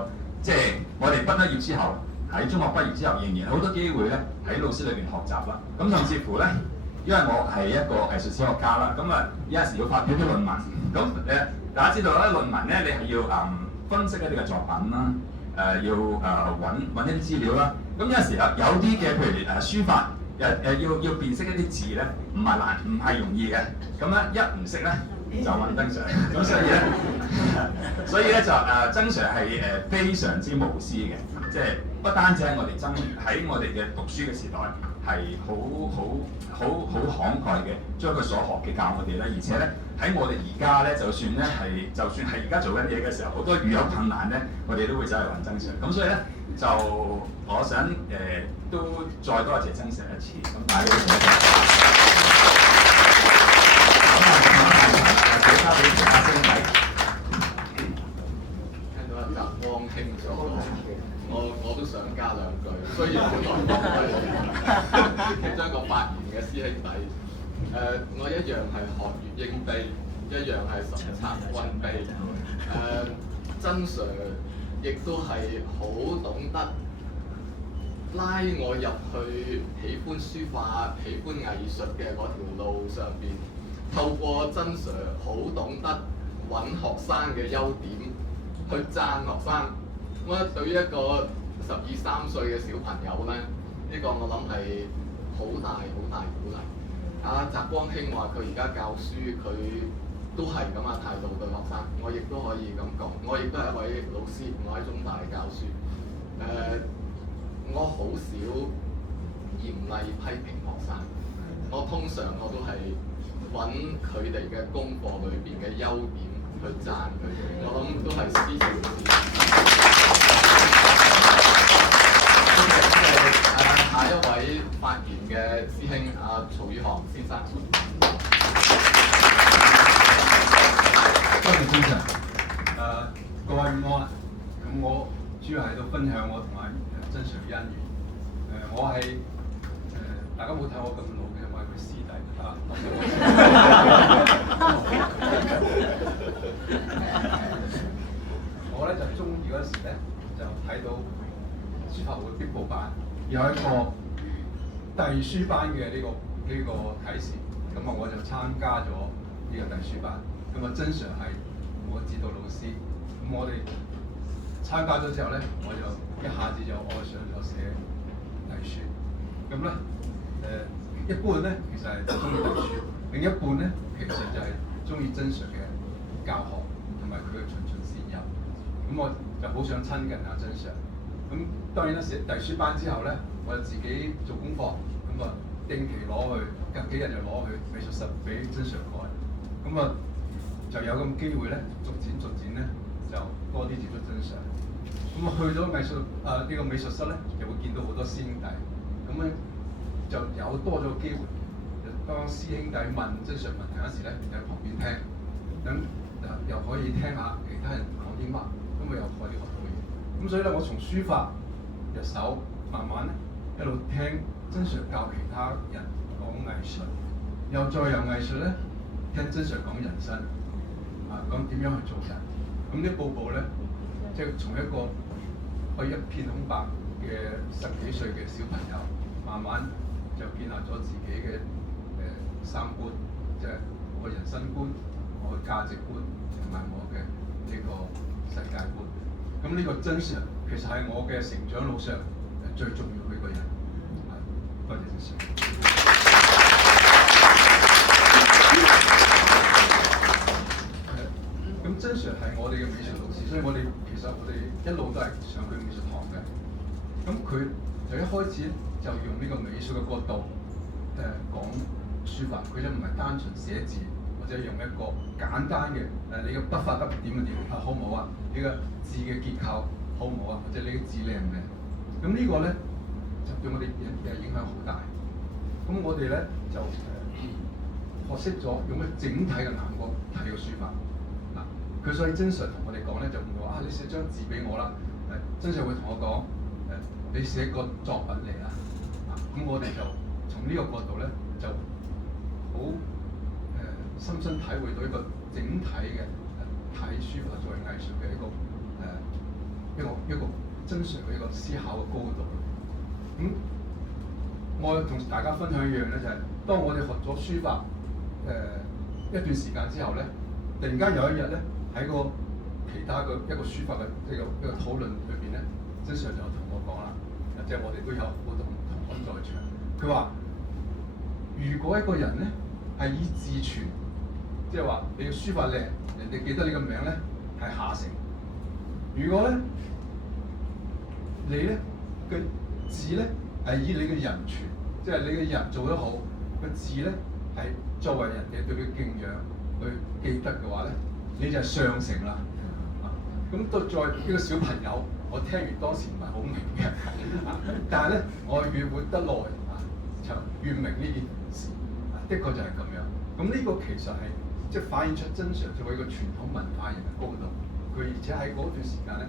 即係我哋畢咗業之後，喺中學畢業之後，仍然好多機會咧喺老師裏邊學習啦。咁甚至乎咧，因為我係一個藝術史學家啦，咁有陣時要發表啲論文。咁大家知道咧，論文咧你係要分析一啲嘅作品啦，要揾一啲資料啦。咁有陣時有啲嘅譬如書法，要辨識一啲字咧，唔係難，唔係容易嘅。咁咧一唔識咧就揾曾 Sir。咁所以咧就曾 Sir 係非常之無私嘅，即係不單止喺我哋嘅讀書嘅時代係好慷慨嘅，將佢所學嘅教我哋咧，而且咧喺我哋而家咧，就算係而家做緊嘢嘅時候，好多遇有困難咧，我哋都會走去揾曾 Sir。咁所以咧就我想都再多謝曾 Sir 一次，咁大家都謝謝。咁交俾其他兄弟。聽到一集光傾咗，我都想加兩句，雖然本來講其中一個發言嘅師兄弟，我一樣係學粵英碑，一樣係神策溫碑。曾 Sir 亦都係好懂得拉我入去喜歡書法、喜歡藝術嘅嗰條路上邊。透過曾 Sir 好懂得揾學生嘅優點，去讚學生。咁對於一個12、13歲嘅小朋友咧，呢個我諗係好大鼓勵。澤光興話佢而家教書，佢都係咁嘅態度對學生，我亦都可以咁講。我亦都係一位老師，我喺中大教書。我好少嚴厲批評學生，我通常我都係揾佢哋嘅功課裏邊嘅優點去讚佢哋，我諗都係師承事。下一位發言嘅師兄曹宇航先生。多謝先生。各位午安。咁我主要喺度分享我同阿曾 Sir 嘅姻緣。我係大家冇睇我咁老嘅，我係佢師弟我咧就中意嗰時咧，就睇到書法會壁報班有一個隸書班嘅呢個啟示，咁我就參加咗呢個隸書班。咁曾 Sir 係我指導老師，咁我哋參加咗之後咧，我就一下子就愛上咗寫隸書。咁咧一半咧其實係中意隸書，另一半咧其實就係中意曾 Sir 嘅教學同埋佢嘅循循善誘。咁我就好想親近阿曾 Sir。咁當然啦，寫遞書班之後咧，我就自己做功課，咁啊定期攞去，隔幾日就攞去美術室俾曾 Sir 改。咁啊就有咁機會咧，逐漸咧就多啲接觸曾 Sir。咁啊去咗呢個美術室咧，就會見到好多師兄弟，咁咧就有多咗機會。當師兄弟問曾 Sir 問題嗰時咧，就喺旁邊聽，咁又可以聽下其他人講啲乜，咁啊又可以學到嘢。咁所以咧，我從書法入手，慢慢咧一路聽曾 Sir 教其他人講藝術，又再由藝術咧聽曾 Sir 講人生，講點樣去做人。咁一步步咧，即係從一個可以一片空白嘅10幾歲嘅小朋友，慢慢就建立咗自己嘅三觀，即係我嘅人生觀、我嘅價值觀同埋我嘅呢個世界觀。咁呢個曾 Sir其實係我嘅成長路上最重要嘅一個人。多謝曾 Sir。咁曾 Sir 係我哋嘅美術老師，所以其實我哋一路都係上佢美術堂嘅。咁佢就一開始就用呢個美術嘅角度講書法，佢就唔係單純寫字，或者用一個簡單嘅你嘅筆法得點好唔好啊？你嘅字嘅結構好唔好啊？或者你嘅字靚唔靚？咁呢個咧就對我哋影響好大。咁我哋咧就學識咗用一個整體嘅眼光睇個書法。佢所以曾 Sir 同我哋講咧就唔會話你寫張字俾我啦。曾 Sir 會同我講你寫個作品嚟啦。咁我哋就從呢個角度咧就好深深體會到一個整體嘅睇書法作為藝術嘅一個曾 Sir 嘅一個思考嘅高度。我同大家分享一樣咧，就係當我哋學咗書法一段時間之後咧，突然間有一日咧喺其他嘅一個書法嘅一個討論裏邊咧，曾 Sir 就同我講啦，即係我哋都有好多同學在場。佢話：如果一個人咧係以自傳，即係話你嘅書法靚，人哋記得你個名咧係下乘。如果咧你咧嘅字咧係以你嘅人傳，即係你嘅人做得好，個字咧係作為人哋對佢敬仰去記得嘅話咧，你就係上乘啦。咁到再呢個小朋友，我聽完當時唔係好明嘅，但係咧我越活得耐就越明呢件事，的確就係咁樣。咁呢個其實係即係反映出曾 Sir 作為一個傳統文化人嘅高度。佢而且喺嗰段時間咧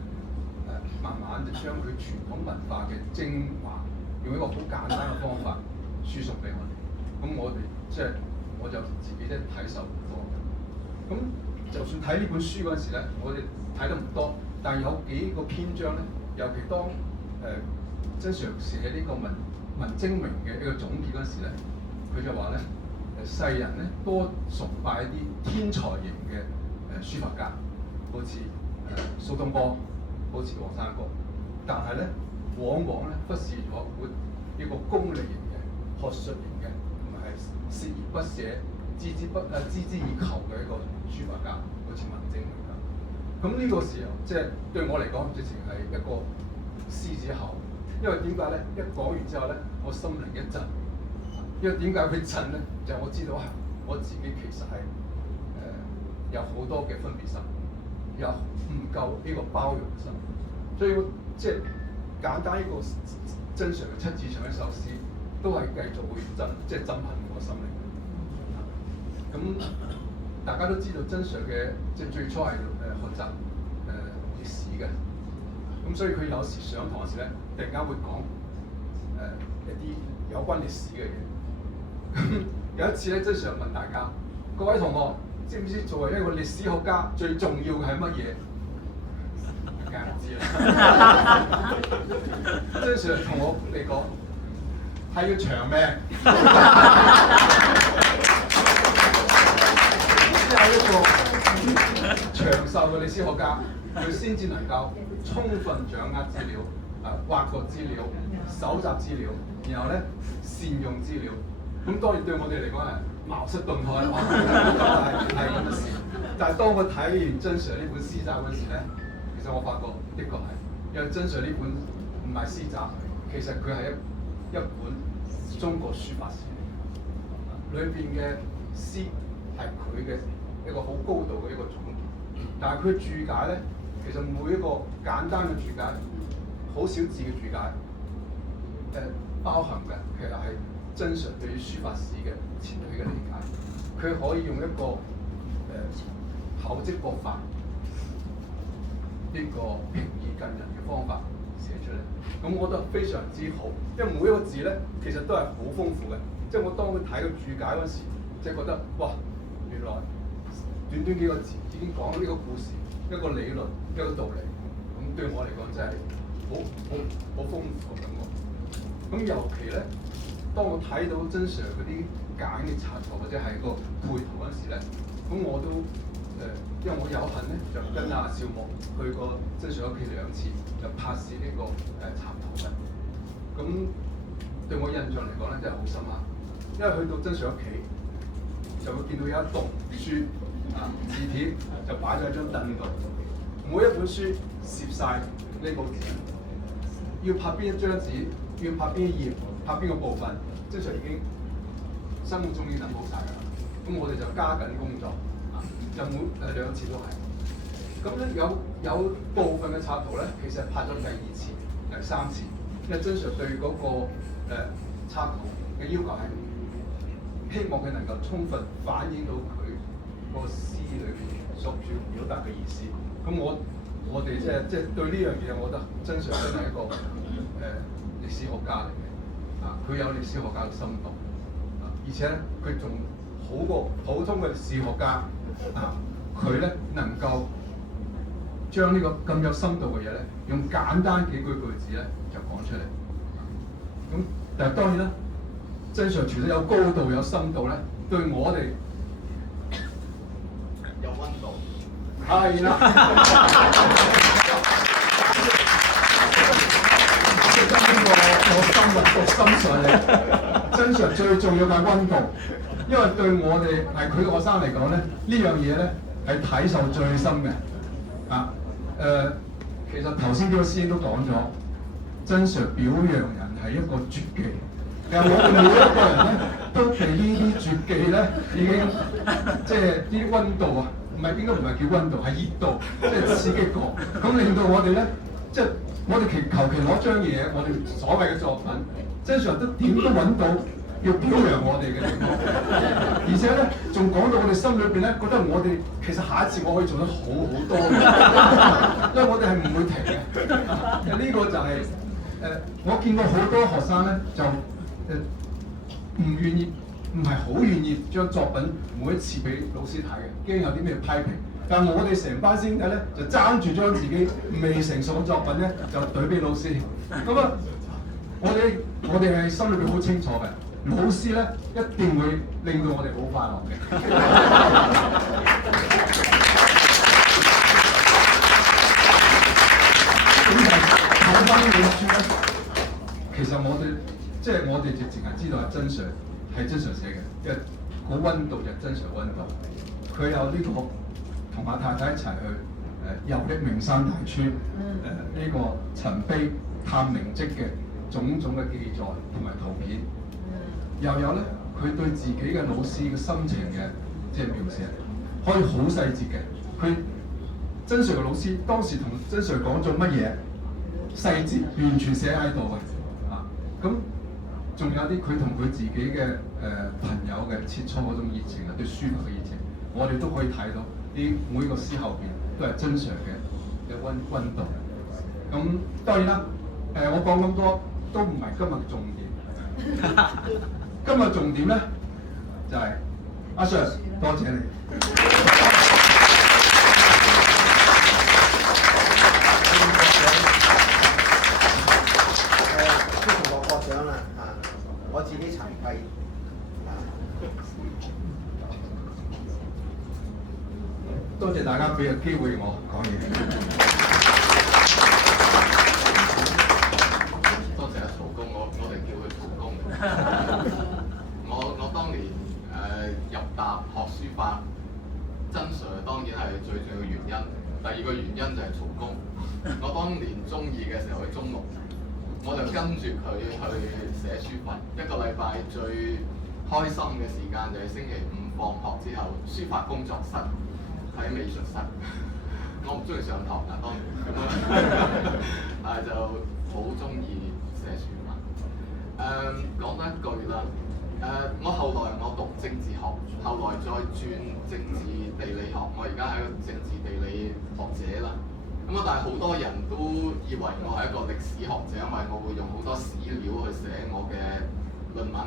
慢慢就將佢傳統文化嘅精華，用一個好簡單嘅方法輸送俾我哋。咁我哋即係我就自己即係睇受唔多。咁就算睇呢本書嗰陣時咧，我哋睇得唔多，但係有幾個篇章咧，尤其當曾 Sir 寫呢個文徵明嘅一個總結嗰陣時咧，佢就話咧世人咧多崇拜一啲天才型嘅書法家，好似蘇東坡，好似黃山國，但係咧往往咧忽視咗一個功利型嘅、學術型嘅，同埋係鍥而不捨、孜孜以求嘅一個書法家，好似文徵明咁。咁呢個時候，即係對我嚟講，直情係一個獅子口。因為點解咧？一講完之後咧，我心靈一震。因為點解佢震咧？就我知道我自己其實係有好多嘅分別心，有唔夠呢個包容心。所以我即係簡單一個曾 Sir 嘅七字長一首詩，都係繼續會震撼我心靈。咁大家都知道曾 Sir 嘅即係最初係學習歷史嘅。咁所以佢有時上堂時咧，突然間會講一啲有關歷史嘅嘢。有一次咧，曾 Sir 問大家：各位同學，知唔知作為一個歷史學家最重要嘅係乜嘢？梗係唔知啦。曾 Sir 同我哋講係要長命，只有一個長壽嘅歷史學家，佢先至能夠充分掌握資料，挖掘資料、搜集資料，然後咧善用資料。咁當然對我哋嚟講係茅塞頓開，係咁嘅事。但係當我睇完曾 Sir 呢本詩集嗰時咧，其實實我發覺的確係，因為真 Sir 呢本唔係詩集，其實佢係一本中國書法史嚟嘅，裏邊嘅詩係佢嘅一個好高度嘅一個總結，但係佢注解咧，其實每一個簡單嘅注解，好少字嘅注解，包含嘅其實係真 Sir 對於書法史嘅徹底嘅理解，佢可以用一個厚積薄發呢個平易近人嘅方法寫出嚟，咁我覺得非常之好，因為每一個字咧其實都係好豐富嘅，即係我當佢睇個注解嗰時，即係覺得哇，原來短短幾個字已經講咗呢個故事、一個理論、一個道理，咁對我嚟講真係好豐富嘅感覺。咁尤其咧，當我睇到真 Sir 嗰啲揀嘅插圖或者係個配圖嗰時咧，咁我都因為我有幸咧就跟阿少木去過真 Sir 屋企2次，就拍攝呢個插圖嘅。咁對我印象嚟講咧，真係好深刻。因為去到真 Sir 屋企，就會見到有一棟書字帖就擺咗喺張凳度，每一本書攝晒呢個字，要拍邊一張紙，要拍邊一頁，拍邊個部分，真 Sir 已經心目中已經諗好晒㗎啦。咁我哋就加緊工作。就每2次都係，咁咧有部分嘅插圖咧，其實拍咗第2次、第3次，因為真 Sir 對嗰個插圖嘅要求係希望佢能夠充分反映到佢個詩裏邊所表達嘅意思。咁我哋即係對呢樣嘢，我覺得真 Sir 真係一個歷史學家嚟嘅，佢有歷史學家嘅深度，而且咧佢仲好過普通嘅歷史學家。佢咧能夠將呢個咁有深度嘅嘢咧，用簡單幾句字咧就講出嚟。咁但係當然啦，真 Sir 除咗有高度有深度咧，對我哋有溫度。係啦。將呢個深入個心上嚟，真 Sir 最重要嘅係溫度。因為對我哋係佢學生嚟講咧，呢樣嘢咧係體受最深嘅。其實頭先呢個師兄都講咗，真 Sir 表揚人係一個絕技。其實我哋每一個人咧都被呢啲絕技咧已經即係呢啲溫度啊，應該唔係叫溫度，係熱度，即係刺激過。咁令到我哋咧，即係我哋求其攞張嘢，我哋所謂嘅作品，真 Sir 都點都揾到。要表揚我哋嘅地方，而且咧仲講到我哋心裏邊咧，覺得我哋其實下一次我可以做得好多嘅，因為我哋係唔會停嘅。呢個就係我見過好多學生咧就唔願意，唔係好願意將作品每一次俾老師睇嘅，驚有啲咩批評。但係我哋成班師兄弟咧就爭住將自己未成熟嘅作品咧就對俾老師。咁啊，我哋係心裏邊好清楚嘅。老師咧一定會令到我哋好快樂嘅。咁睇翻呢本書咧，其實我哋直情係知道係真 Sir 係真 Sir 寫嘅，因為個溫度就真 Sir 溫度。佢有呢個同阿太太一齊去遊歷名山大川，呢個陳碑探名跡嘅種種嘅記載同埋圖片。又有咧，佢對自己嘅老師嘅心情嘅即係描寫，可以好細節嘅。佢真 Sir 嘅老師當時同真 Sir 講咗乜嘢，細節完全寫喺度嘅。咁仲有啲佢同佢自己嘅朋友嘅切磋嗰種熱情啊，對書法嘅熱情，我哋都可以睇到。呢每個詩後邊都係真 Sir 嘅溫度。咁當然啦，我講咁多都唔係今日嘅重點。今日重點咧就係阿 Sir， 多謝你。都同我獲獎啦我自己慚愧多謝大家俾個機會我講嘢。多謝阿曹公，我哋叫佢曹公。我當年入答學書法，真 Sir 當然係最重要嘅原因。第二個原因就係曹公，當年中二嘅時候，佢中六，我就跟住佢去寫書法。一個禮拜最開心嘅時間就係星期五放學之後，書法工作室喺美術室。我唔中意上堂啊，當然咁樣，但係就好中意寫書法。講多一句啦，我後來我讀政治學，後來再轉政治地理學，我而家係一個政治地理學者啦。咁啊，但係好多人都以為我係一個歷史學者，因為我會用好多史料去寫我嘅論文。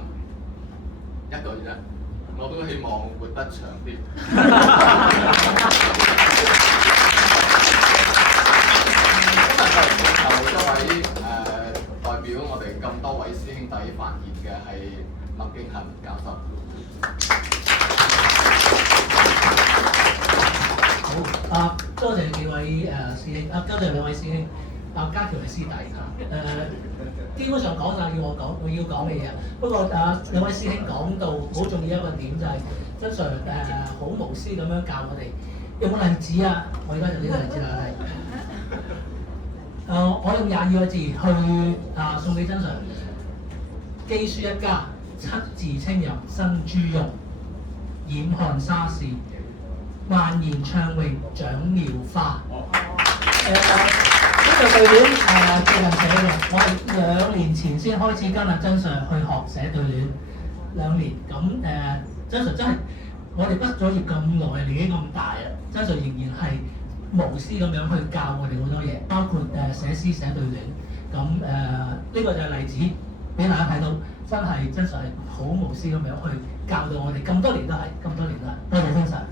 一句啫，我都希望活得長啲。今日就一位代表我哋咁多位師兄弟發言嘅係麥敬恆教授。好多謝幾位師兄，多謝兩位師兄，家條係師弟基本上講晒我要講嘅嘢。不過兩位師兄講到好重要一個點就係真 Sir 好無私咁樣教我哋。有冇例子啊？我而家就呢個例子啦，我用22個字去送俾真 Sir。基書一家，七字清吟生朱容，染汗沙士，萬言暢詠長妙花。呢個對聯最近寫嘅，我係2年前先開始跟阿真 Sir 去學寫對聯，2年。咁真 Sir 真係我哋畢咗業咁耐，年紀咁大啊，真 Sir 仍然係無私咁樣去教我哋好多嘢，包括寫詩寫對聯。咁呢個就係例子，俾大家睇到，真 Sir 係好無私咁樣去教到我哋咁多年都係，多謝真 Sir。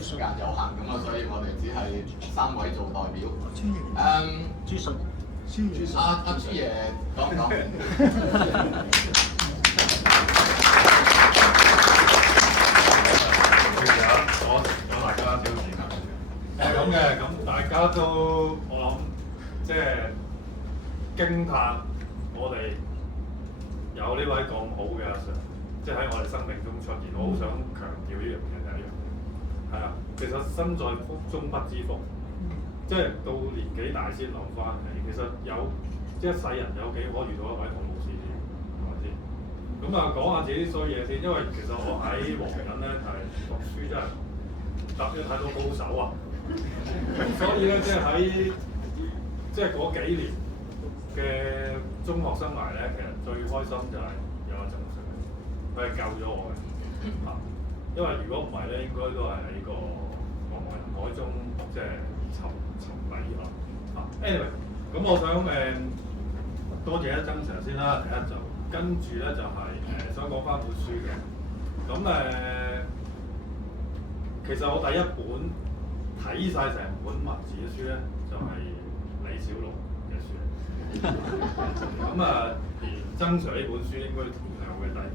時間有限咁啊，所以我哋只係3位做代表。朱爺講講。大家挑戰啊！係咁嘅，咁大家都我諗即係驚歎我哋有呢位咁好嘅阿 Sir， 即係喺我哋生命中出現。我好想強調呢樣嘢就係一樣。係啊，其實身在福中不知福，即係到年紀大先諗翻起。其實有即係一世人有幾可遇到一位好老師先，係咪先？咁啊講下自己啲衰嘢先，因為其實我喺黃仁咧係讀書真係特別睇到高手啊，所以咧即係喺即係嗰幾年嘅中學生涯咧，其實最開心就係有阿曾 Sir， 佢係救咗我嘅嚇。因為如果唔係咧，應該都係喺個茫茫人海中即係沉迷咯。anyway， 咁我想多謝曾 Sir 先啦。第一就跟住咧就係想講翻本書嘅。咁其實我第一本睇晒成本文字嘅書咧，就係李小龍嘅書。咁而曾 Sir 呢本書應該係我嘅第二本。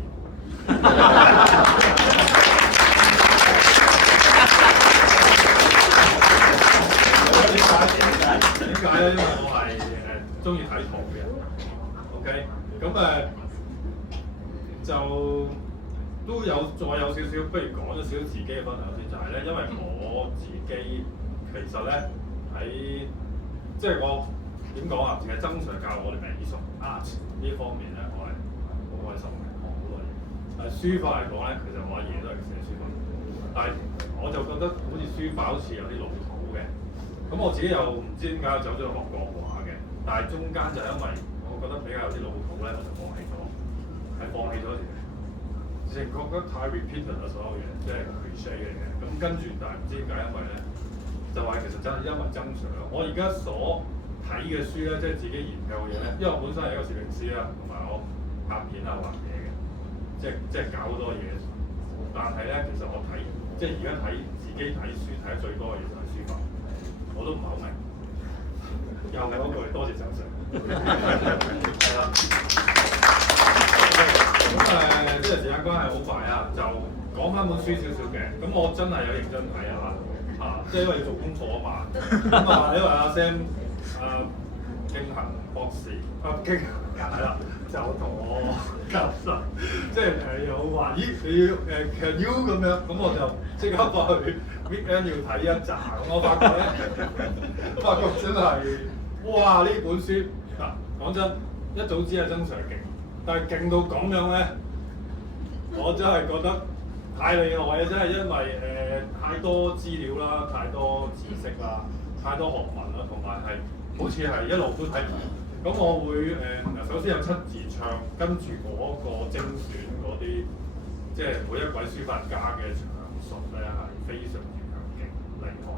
點解咧？因為我係中意睇圖嘅。OK， 咁就都有再有少少，不如講咗少少自己嘅分享先。就係咧，因為我自己其實咧喺即係我點講啊？淨係曾 Sir 教我哋美術 art 呢方面咧，我係好開心嘅，學好多嘢。書法嚟講咧，其實我阿爺都係寫書法，但係我就覺得好似書法好似有啲老土嘅。咁我自己又唔知點解走咗去學國畫嘅，但係中間就因為我覺得比較有啲老土咧，我就放棄咗，直情覺得太 repeated 啦，所有嘢即係 cliche 嚟嘅。咁跟住，但係唔知點解，因為咧就話其實真係因為曾 Sir， 我而家所睇嘅書咧，即係自己研究嘅嘢咧，因為我本身係一個攝影師啦，同埋我拍片啊畫嘢嘅，即係搞好多嘢。但係咧，其實我睇即係而家睇自己睇書睇得最多嘅嘢就係書法。我都唔係好明，又係嗰句多謝曾 Sir。係啦。咁即係時間關係好快啊，就講翻本書少少嘅。咁我真係有認真睇啊，即係因為要做功課啊嘛。咁因為阿 Sam 敬恆博士，敬恆係啦，就同我夾實，即係有話咦你要can you 咁樣，咁我就即刻翻去 weekend 要睇一集，咁我發覺真係哇呢本書嗱講真一早知係曾 Sir 勁，但係勁到咁樣咧，我真係覺得太厲害啊！真係因為太多資料啦，太多知識啦，太多學問啦，同埋係好似係一路都睇唔完。咁我會首先有7字唱，跟住嗰個精選嗰啲，即係每一位書法家嘅詳述咧係非常之強勁厲害。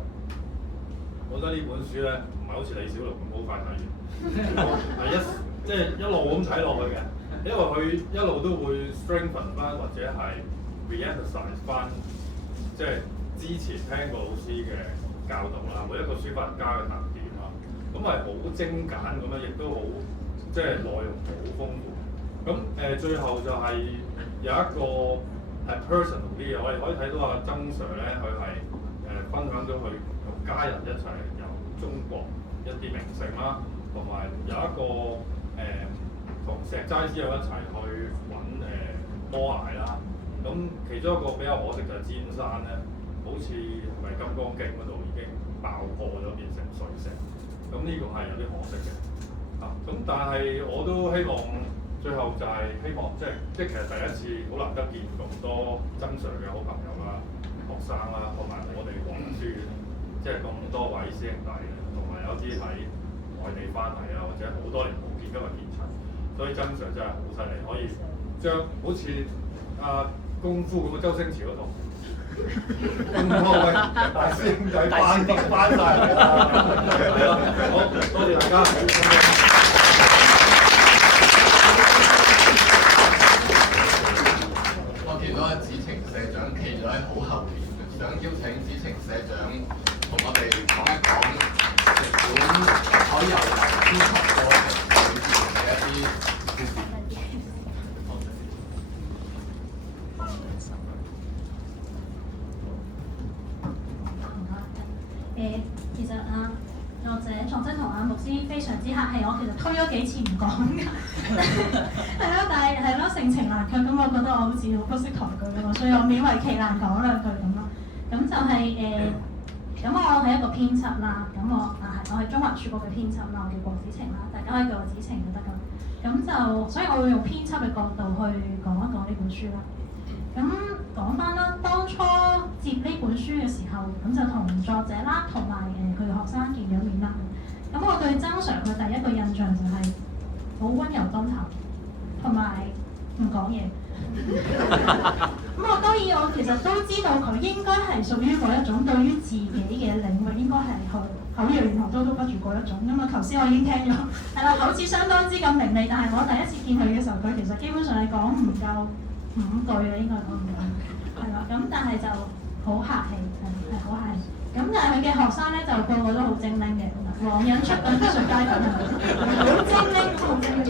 我覺得呢本書咧唔係好似李小龍咁好快睇完，係即係一路咁睇落去嘅，因為佢一路都會 strengthen 翻或者係 re-emphasize 翻，即係之前聽過老師嘅教導啦，每一個書法家嘅特點啊，咁係好精簡咁樣，亦都好即係內容好豐富。咁最後就係有一個係 personal 啲嘅，我哋可以睇到阿曾 Sir 咧，佢係分享咗佢同家人一齊遊中國一啲名勝啦，同埋有一個同石齋之友一齊去揾摩崖啦。咁其中一個比較可惜就係尖山咧，好似係咪《金剛經》嗰度已經爆破咗變成碎石，咁呢個係有啲可惜嘅。咁但係我都希望最後就係希望即係其實第一次好難得見咁多曾 Sir 嘅好朋友啦、學生啦，同埋我哋廣書即係咁多位師兄弟，同埋有啲喺外地翻嚟啊，或者好多年冇見，今日見齊，所以曾 Sir 真係好犀利，可以將好似功夫咁嘅周星馳嗰套，喂大師兄仔翻晒嚟啦，係咯，好多謝大家。我見到阿子晴社長企咗喺好後面，想邀請子晴社長同我哋講一講日本海遊編輯過程裏邊嘅一啲故事。其實作者創真同牧師非常之客氣，我其實推咗幾次唔講㗎，係咯，但係係咯盛情難卻，咁我覺得我好似好不識抬舉喎，所以我勉為其難講兩句咁咯。咁就係咁我係一個編輯啦，咁我係中華書局嘅編輯啦，我叫郭子晴啦，大家可以叫我子晴就得㗎。咁就所以我會用編輯嘅角度去講一講呢本書啦。咁講翻啦，當初接呢本書嘅時候，咁就同作者啦，同埋佢嘅學生見咗面啦。咁我對曾 Sir 佢第一個印象就係好溫柔敦厚，同埋唔講嘢。咁我當然我其實都知道佢應該係屬於嗰一種對於自己嘅領域應該係口若懸河、滔滔不絕嗰一種。咁啊頭先我已經聽咗，係啦，口齒相當之咁伶俐，但係我第一次見佢嘅時候，佢其實基本上係講唔夠5句啊，應該講唔夠，係啦，咁但係就好客氣，係好客氣。咁但係佢嘅學生咧就個個都好精靈嘅，黃引出品藝術階段係咪？好精靈，好精靈。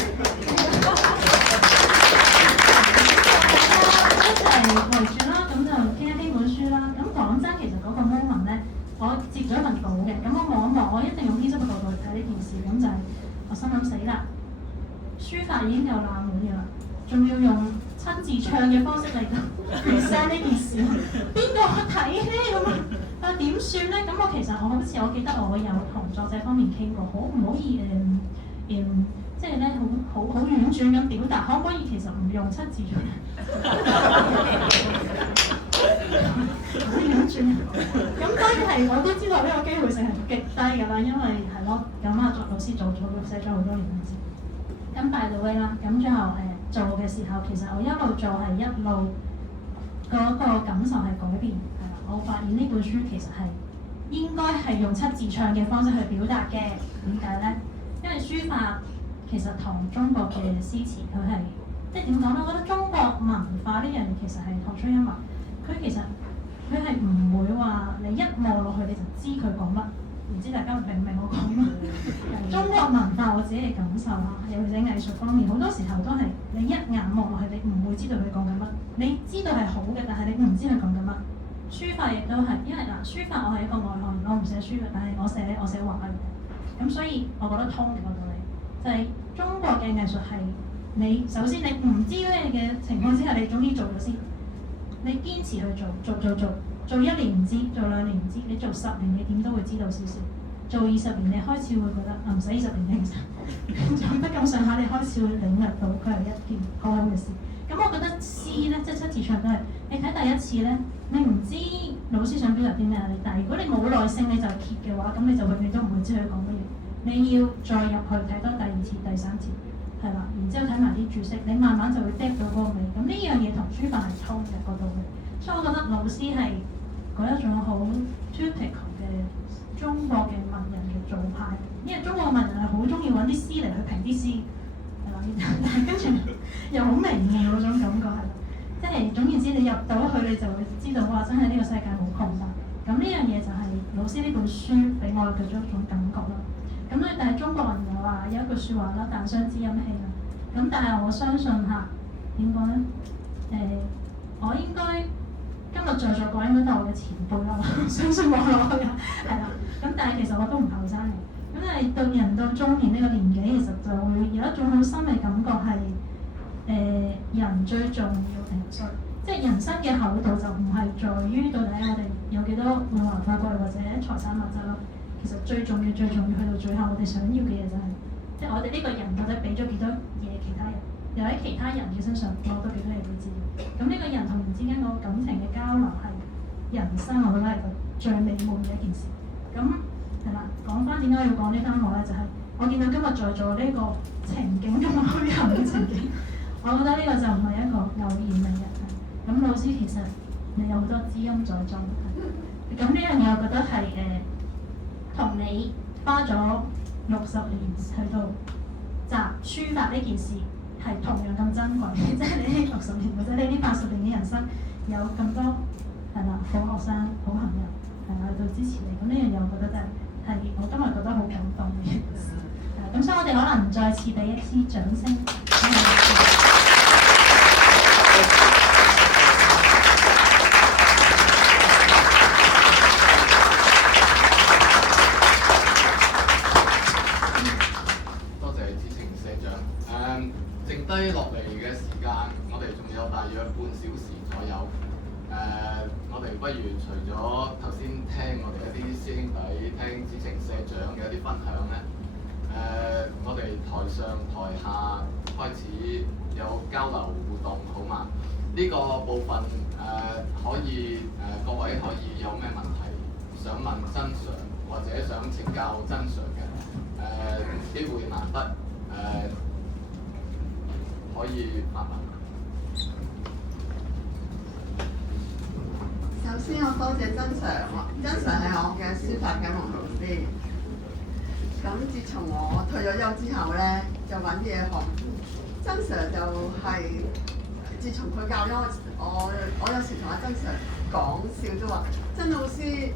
一齊圍住啦，咁就傾一傾本書啦。咁講真，其實嗰個 moment 咧，我接咗一份稿嘅，咁我望一望，我一定用編輯嘅角度去睇呢件事，咁就係我心諗死啦，書法已經有冷門嘅啦。仲要用親自唱嘅方式嚟present 呢件事，邊個去睇咧咁啊？點算咧？咁我其實我好似我記得我有同作者方面傾過，可唔可以即係咧好婉轉咁表達，可唔可以其實唔用7字唱？好婉轉。咁當然係我都知道呢個機會性係極低㗎啦，因為係咯，咁老師做咗寫咗好多年嘅字。咁 by the way 啦，咁最後做嘅時候，其實我一路做係一路嗰個感受係改變，係啦。我發現呢本書其實係應該係用7字唱嘅方式去表達嘅。點解咧？因為書法其實同中國嘅詩詞佢係即係點講咧？我覺得中國文化呢樣嘢其實係同出一脈。佢其實佢係唔會話你一望落去你就知佢講乜。唔知大家明唔明我講乜？中國文化我自己嘅感受啦，尤其是藝術方面，好多時候都係你一眼望落去，你唔會知道佢講緊乜。你知道係好嘅，但係你唔知佢講緊乜。書法亦都係，因為書法我係一個外行人，我唔寫書嘅，但係我寫畫嘅。咁所以我覺得通嘅個道理，就係中國嘅藝術係你首先你唔知咩嘅情況之下，你總之做咗先，你堅持去做1年唔知，做2年唔知，你做10年你點都會知道少少。做20年你開始會覺得唔使20年其實做得咁上下，你開始會領略到佢係一件好好嘅事。咁我覺得詩咧，即係七字唱都係你睇第一次咧，你唔知老師想表達啲咩，但係如果你冇耐性你就揭嘅話，咁你就永遠都唔會知佢講乜嘢。你要再入去睇多第2次、第3次，係啦，然之後睇埋啲注釋，你慢慢就會 get 到嗰個味。咁呢樣嘢同書法係通嘅嗰度嘅，所以我覺得老師係嗰一種好 typical 嘅中國嘅文人嘅做派，因為中國文人係好中意揾啲詩嚟去評啲詩，係啦，但係跟住又好微妙嗰種感覺係，即係總言之，你入到去你就會知道哇，真係呢個世界好龐大。咁呢樣嘢就係老師呢本書俾我嘅一種感覺啦。咁咧，但係中國人又話有一句説話啦，但傷知音氣啦。咁但係我相信嚇點講咧？我應該今日在座各位應該都係我嘅前輩啦，相信我落去係啦。咁但係其實我都唔後生嘅。咁係到人到中年呢個年紀，其實就會有一種好深嘅感覺係人最重要定衰，即係人生嘅厚度就唔係在於到底我哋有幾多榮華富貴或者財產物質咯。其實最重要去到最後，我哋想要嘅嘢就係、即係我哋呢個人到底俾咗幾多嘢其他人，又喺其他人嘅身上攞到幾多嘢俾自己。咁呢個人同人之間個感情嘅交流係人生，我覺得係個最美滿嘅一件事。咁係啦，講翻點解要講呢單話咧，就係、我見到今日在座呢個情景咁虛構嘅情景，我覺得呢個就唔係一個偶然嚟嘅。咁老師其實你有好多知音在中，咁呢樣嘢我覺得係同你花咗60年去到習書法呢件事係同樣咁珍貴，即係你呢60年或者你呢80年嘅人生有咁多係啦好學生、好朋友係啦去到支持你，咁呢樣嘢我覺得真係我今日覺得好感動嘅一件事。咁所以我哋可能再次俾一啲掌聲。剩低落嚟嘅時間，我哋仲有大約半小時左右。我哋不如除咗頭先聽我哋一啲師兄弟聽子程社長嘅一啲分享咧，我哋台上台下開始有交流互動，好嘛？呢個部分可以各位可以有咩問題想問真常，或者想請教真常嘅，機會難得可以發問。首先我多謝真常，真常係我嘅書法啟蒙老師。咁自從我退咗休之後咧，就揾嘢學。真常就係、自從佢教咗我有時同阿真常講笑都話，曾老師，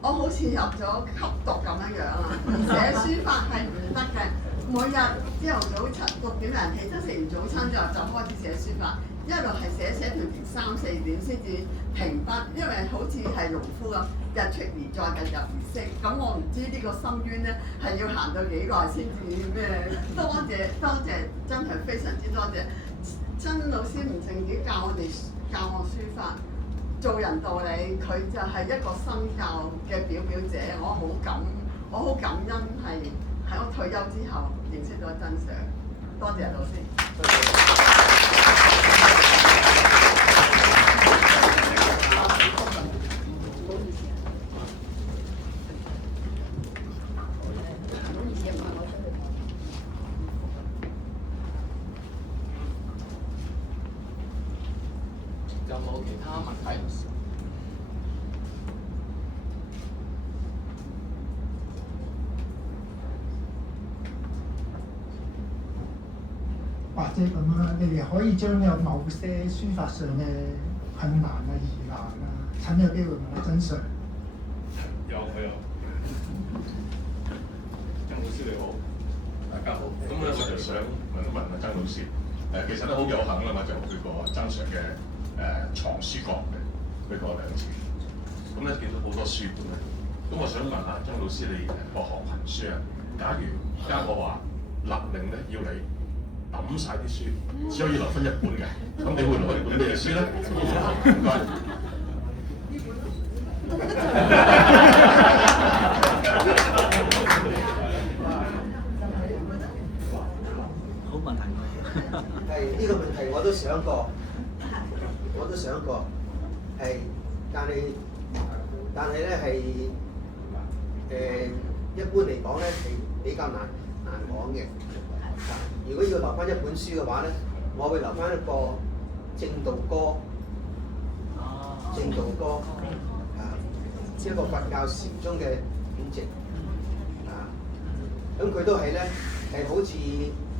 我好似入咗吸毒咁樣啊！寫書法係唔得嘅。每日朝頭早6點人起，即食完早餐之後就開始寫書法，一路係寫到3、4點先至停筆，因為好似係農夫咁，日出而作，日入而息。咁我唔知呢個深淵咧係要行到幾耐先至咩？多謝，真係非常之多謝。曾老師唔淨止教我書法，做人道理，佢就係一個身教嘅表者。我好感恩係喺我退休之後認識咗真常。多謝老師。有冇其他問題？或者咁啦，你哋可以將有某些書法上嘅困難啊、疑難啊，趁呢個機會問下真常。有。曾老師你好，大家好。咁咧我就想問一問啊，曾老師，其實都好有幸啦，我就去過曾常嘅藏書閣嘅，去過2次。咁咧見到好多書本咧，咁我想問下曾老師，你博學勤書啊，假如而家我話勒令咧要你抌晒啲書，只可以留翻一本嘅。咁你會攞呢本咩書咧？唔該。好問題。係呢個問題我都想過，係，但係咧係一般嚟講咧係比較難講嘅。如果要留翻一本書嘅話咧，我會留翻一個正道歌，一個佛教禪宗嘅典籍，咁佢都係咧係好似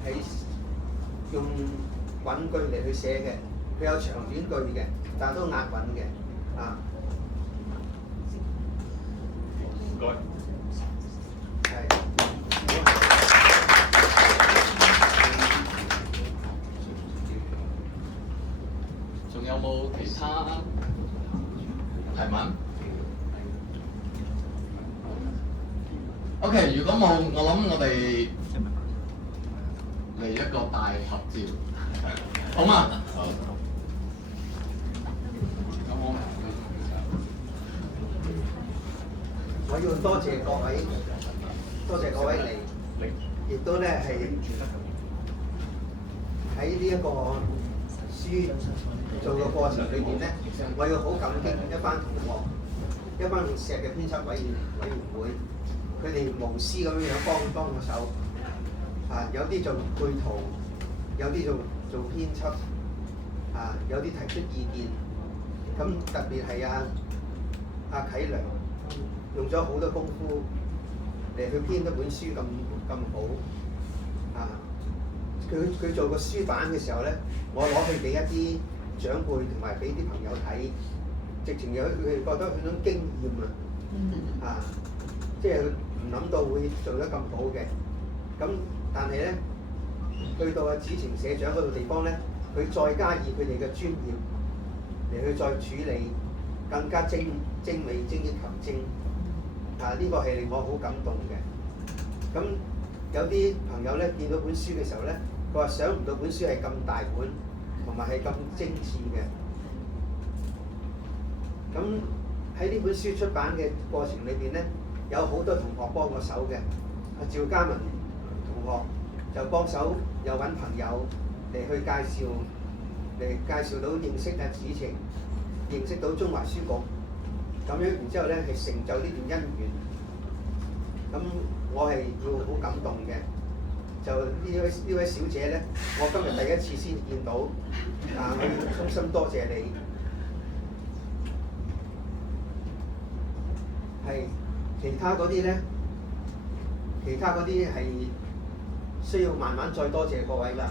係用韻句嚟去寫嘅，佢有長短句嘅，但係都押韻嘅，唔該。仲有冇其他提問 ？OK， 如果冇，我諗我哋嚟一個大合照，好嘛？我要多謝各位嚟，亦都咧係喺呢一個書做嘅過程裏邊咧，我要好感激一班同學，一班用石嘅編輯委員會，佢哋無私咁樣幫我手，有啲做配圖，有啲做編輯，有啲提出意見，咁特別係阿啟良用咗好多功夫嚟去編一本書咁好，佢做個書版嘅時候咧，我攞去俾一啲長輩同埋俾啲朋友睇，直情有佢哋覺得佢種經驗即係唔諗到會做得咁好嘅。咁但係咧，去到子晴社長嗰度地方咧，佢再加以佢哋嘅專業嚟去再處理，更加精美、精益求精。呢個係令我好感動嘅。咁有啲朋友咧見到本書嘅時候咧，佢話想唔到本書係咁大本，同埋係咁精緻嘅。咁喺呢本書出版嘅過程裏邊咧，有好多同學幫我手嘅。阿趙嘉文同學就幫手，又揾朋友嚟去介紹到認識阿子晴，認識到中華書局。咁樣然之後咧係成就呢段姻緣，咁我係要好感動嘅。就呢位小姐咧，我今日第一次先見到，我要衷心多謝你。係其他嗰啲咧，係需要慢慢再多謝各位啦。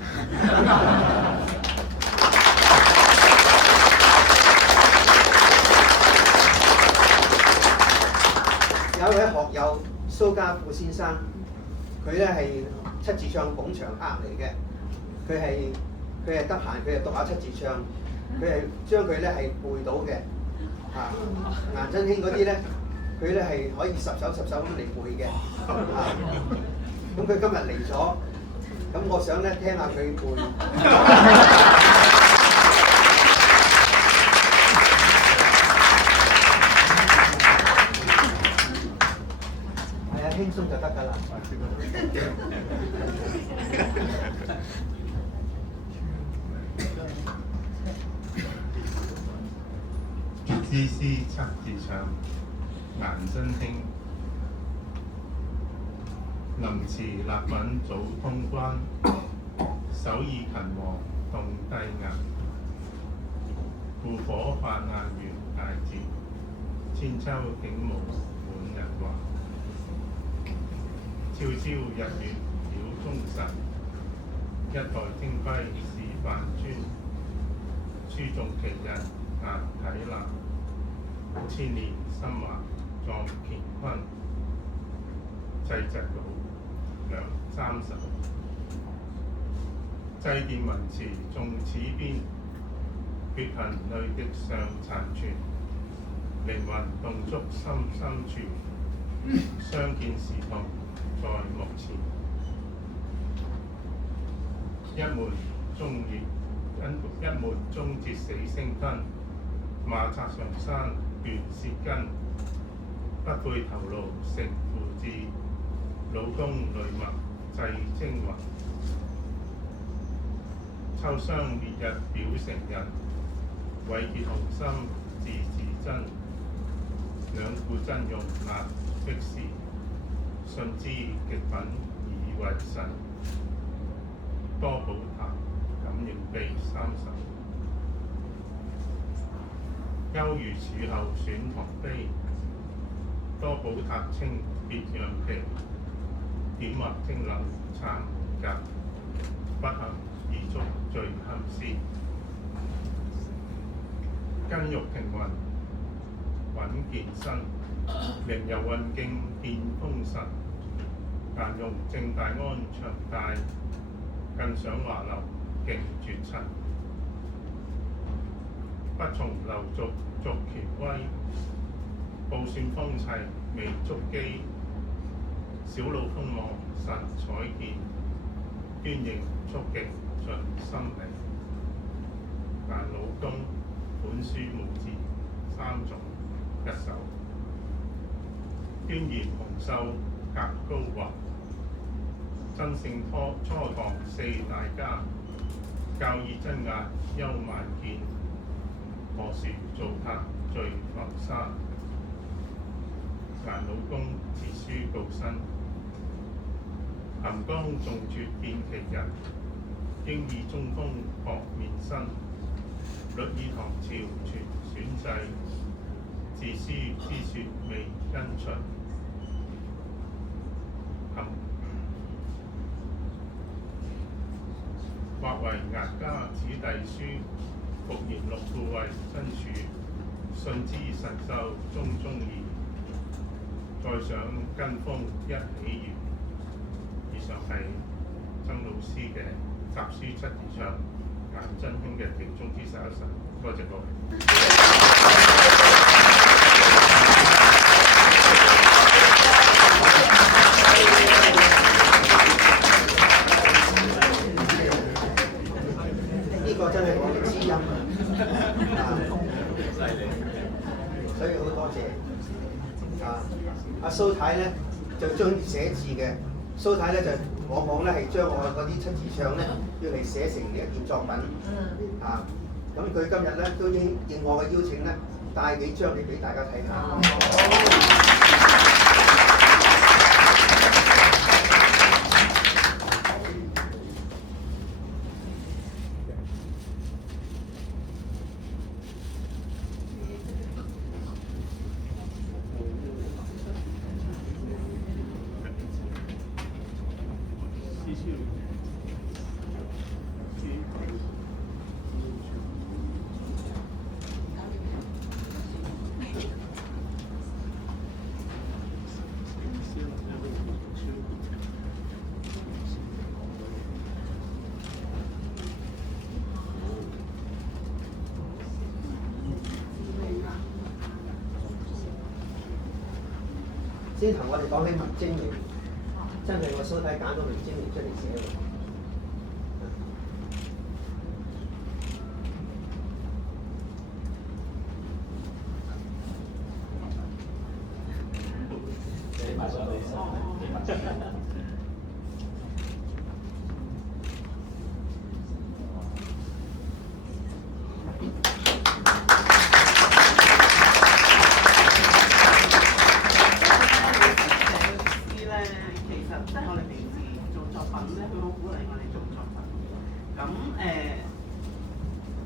有一位學友蘇家富先生，佢咧係七字唱捧場客嚟嘅，佢係得閒，佢係讀下七字唱，佢係將佢咧係背到嘅。顏真卿嗰啲咧，佢咧係可以十首咁嚟背嘅。咁佢今日嚟咗，咁我想咧聽下佢背。輕鬆就得㗎啦。粵之詩七字唱，顏真卿。臨池立品早通關，手意勤王動帝顏。故火發雁元大節，千秋景無滿日華。悄悄日月曉忠臣，一代清輝是范尊。書中其人顏體難，千年心華壯乾坤。祭侄老兩30，祭奠文辭縱此邊，血痕淚滴尚殘存，靈魂動觸深深處，相見時同在目前。一門終節死星吞，馬策上山斷舌根，不悔頭顱成父志，老公淚墨祭精魂。秋霜烈日表成人，偉傑雄心字字真。兩副真用難的事，信之極品以為神。多寶塔感應秘三神，憂如柱後選同悲。多寶塔清別樣奇，點畫蒸餾參格，不幸而足最堪思。筋肉平衡穩健身，靈柔運勁變風神。但用正大安長大，更想華流勁絕塵。不從流俗續權威，報算風齊未足機。小路風望神采見，端凝速勁盡心理。但老公本書無字三種一手，端嚴紅秀格高華。真聖初堂四大家，教義真雅優萬見。何時造塔聚浮沙？但老公自書告身，含光重絕見其人。經意中風學面身，律以唐朝傳選制。自書之説未因循，或為壓家子弟書，復言六父為真處。信之神秀中義，再想跟風一起緣。以上係曾老師嘅集書七字唱顏真卿嘅其中之11首，多謝各位。呢個真係我嘅知音所以好多謝阿蘇太咧就將寫字嘅，蘇太咧就往往咧係將我嗰啲七字唱咧要嚟寫成一件作品咁佢今日咧都應我嘅邀請咧帶幾張嚟俾大家睇下。先頭我哋講起文精嚟，真係我蘇太揀咗文精嚟出嚟寫喎。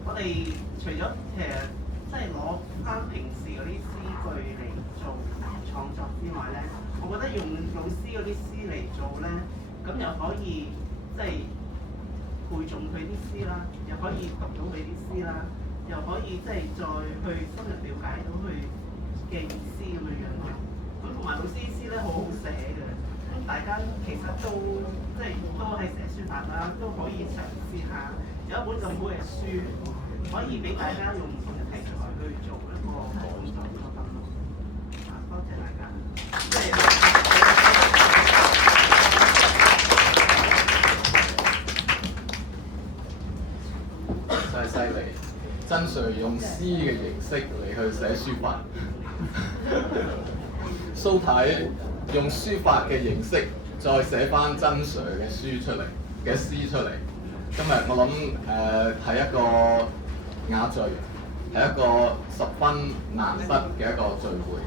我哋除咗即係攞翻平時嗰啲詩句嚟做創作之外咧，我覺得用老師嗰啲詩嚟做咧，咁又可以即係背誦佢啲詩啦，又可以讀到佢啲詩啦，又可以即係再去深入了解到佢嘅意思咁樣樣咯。咁同埋老師啲詩咧好好寫嘅，咁大家其實都即係都係寫書法啦，都可以嘗試下。有一本咁好嘅書，可以俾大家用唔同嘅題材去做一個創作作品咯。多謝大家。真 Sir 用詩嘅形式嚟去寫書法，蘇太用書法嘅形式再寫翻真 Sir 嘅詩出嚟。今日我諗係一個雅聚，係一個十分難得嘅一個聚會。